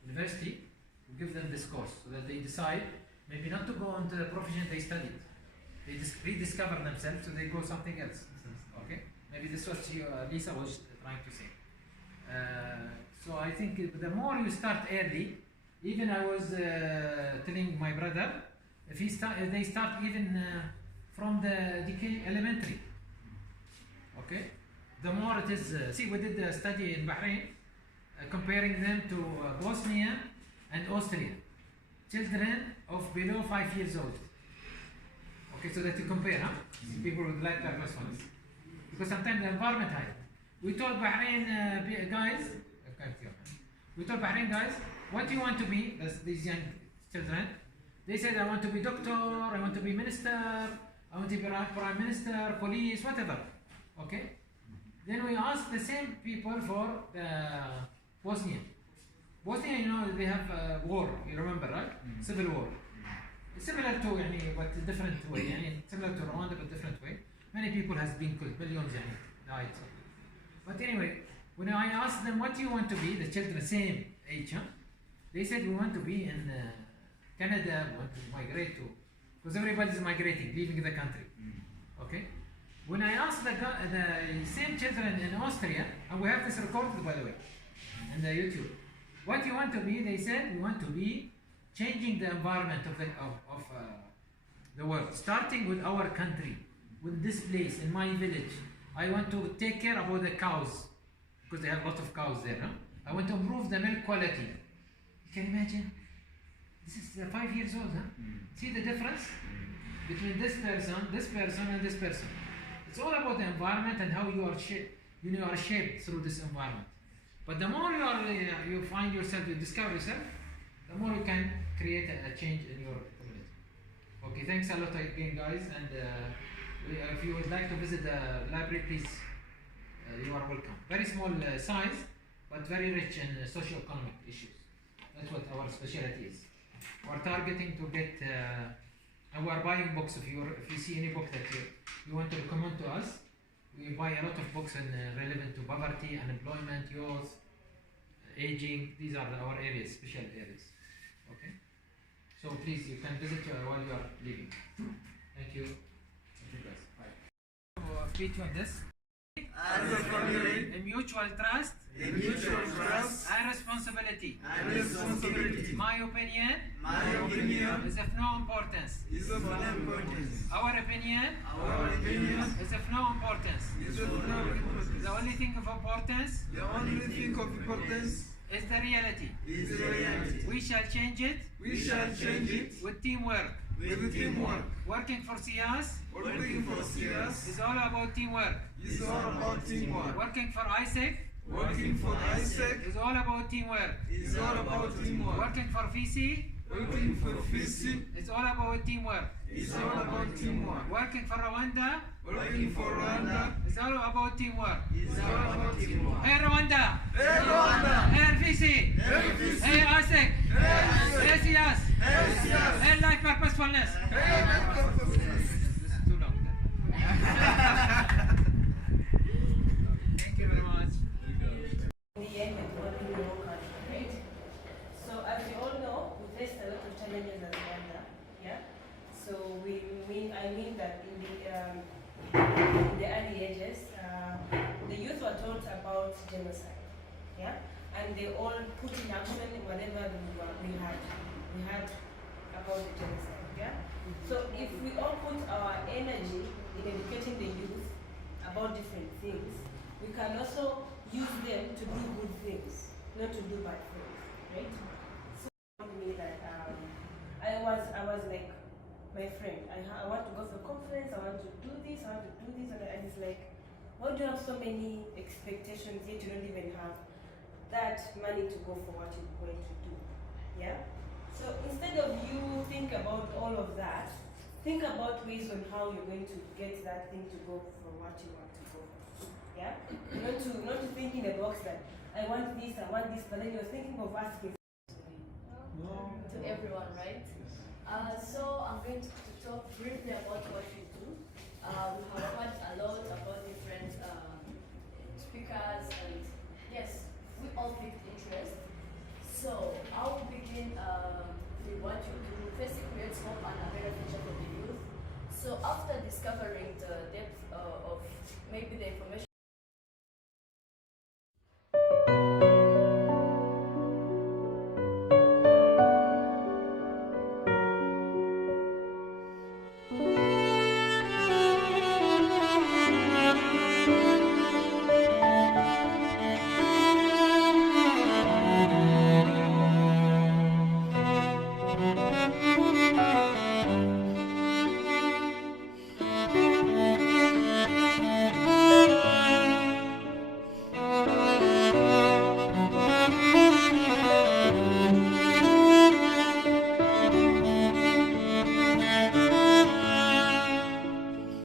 university, we give them this course so that they decide maybe not to go into the profession they studied. They just rediscover themselves, so they go something else. Okay? Maybe this was what Lisa was trying to say. So I think the more you start early, even I was telling my brother, if they start even from the elementary. Okay? The more it is, see, we did a study in Bahrain comparing them to Bosnia and Austria. Children of below 5 years old. Okay, so that you compare, People would like purposefulness. Because sometimes the environment high. We told Bahrain guys, we told Bahrain guys, what do you want to be? That's these young children. They said, I want to be doctor, I want to be minister, I want to be prime minister, police, whatever. Okay? Then we asked the same people for Bosnia. Bosnia, you know, they have war, you remember, right? Civil war. Similar to, but different way. Similar to Rwanda, but different way. Many people has been killed, millions died. But anyway, when I asked them, what do you want to be? The children, same age, huh? They said, we want to be in Canada, we want to migrate to, because everybody's migrating, leaving the country. Okay? When I asked the same children in Austria, and we have this recorded by the way, in the YouTube, what you want to be? They said, we want to be changing the environment of the world, starting with our country, with this place, in my village. I want to take care about the cows, because they have lots of cows there. Huh? I want to improve the milk quality. You can imagine? This is 5 years old. Huh? See the difference between this person, and this person. It's all about the environment and how you are shaped. You are shaped through this environment. But the more you find yourself, you discover yourself, the more you can create a change in your community. Okay, thanks a lot again, guys. And if you would like to visit the library, please, you are welcome. Very small size, but very rich in socio-economic issues. That's what our specialty is. We're targeting to get, and we're buying books. If you see any book that you want to recommend to us, we buy a lot of books relevant to poverty, unemployment, youth, aging. These are our areas, special areas. Okay? So please, you can visit while you are leaving. Thank you. Thank you guys. Bye. Speech on this. As a family, A mutual trust. a mutual trust, And responsibility. and responsibility. My opinion My opinion is of no importance. is of no importance. Our opinion Our opinion is of no importance. is of no importance. The only thing of importance The only thing of importance is the reality. is the reality. We shall change it We shall change it with teamwork. with teamwork. Working for SIAS Working for SIAS is all about teamwork. is all about teamwork. Working for ISEC Working for ISEC is all about teamwork. is all about teamwork. Working for VC Working for FISI is all about teamwork. is all about teamwork. Working for Rwanda Working for Rwanda is all about teamwork. is all about teamwork. Hey Rwanda! Hey Rwanda! Hey VC! Hey FISI! Hey ISEC! Hey SIAS! Hey SIAS! Hey Life Purposefulness! Hey Purposefullness! This is too long. Thank you very much. In the end, with one in your country, right? So as you all know, we faced a lot of challenges as Rwanda, yeah. So I mean that in the early ages, the youth were taught about genocide, yeah, and they all put in action whatever we had about the genocide, yeah. So if we all put our energy in educating the youth about different things, we can also use them to do good things, not to do bad things, right? So told me that I was like my friend. I want to go to a conference. I want to do this. I want to do this, and it's like, why do you have so many expectations yet you don't even have that money to go for what you're going to do? Yeah. So instead of you think about all of that, think about ways on how you're going to get that thing to go for what you want to go for. Yeah? Not to think in a box that I want this, but then you're thinking of asking To everyone, right? So I'm going to talk briefly about what we do. We have heard a lot about different speakers, and yes, we all picked interest. So I will begin with what you do. First, it creates hope and a better future for the youth. So after discovering the depth of maybe the information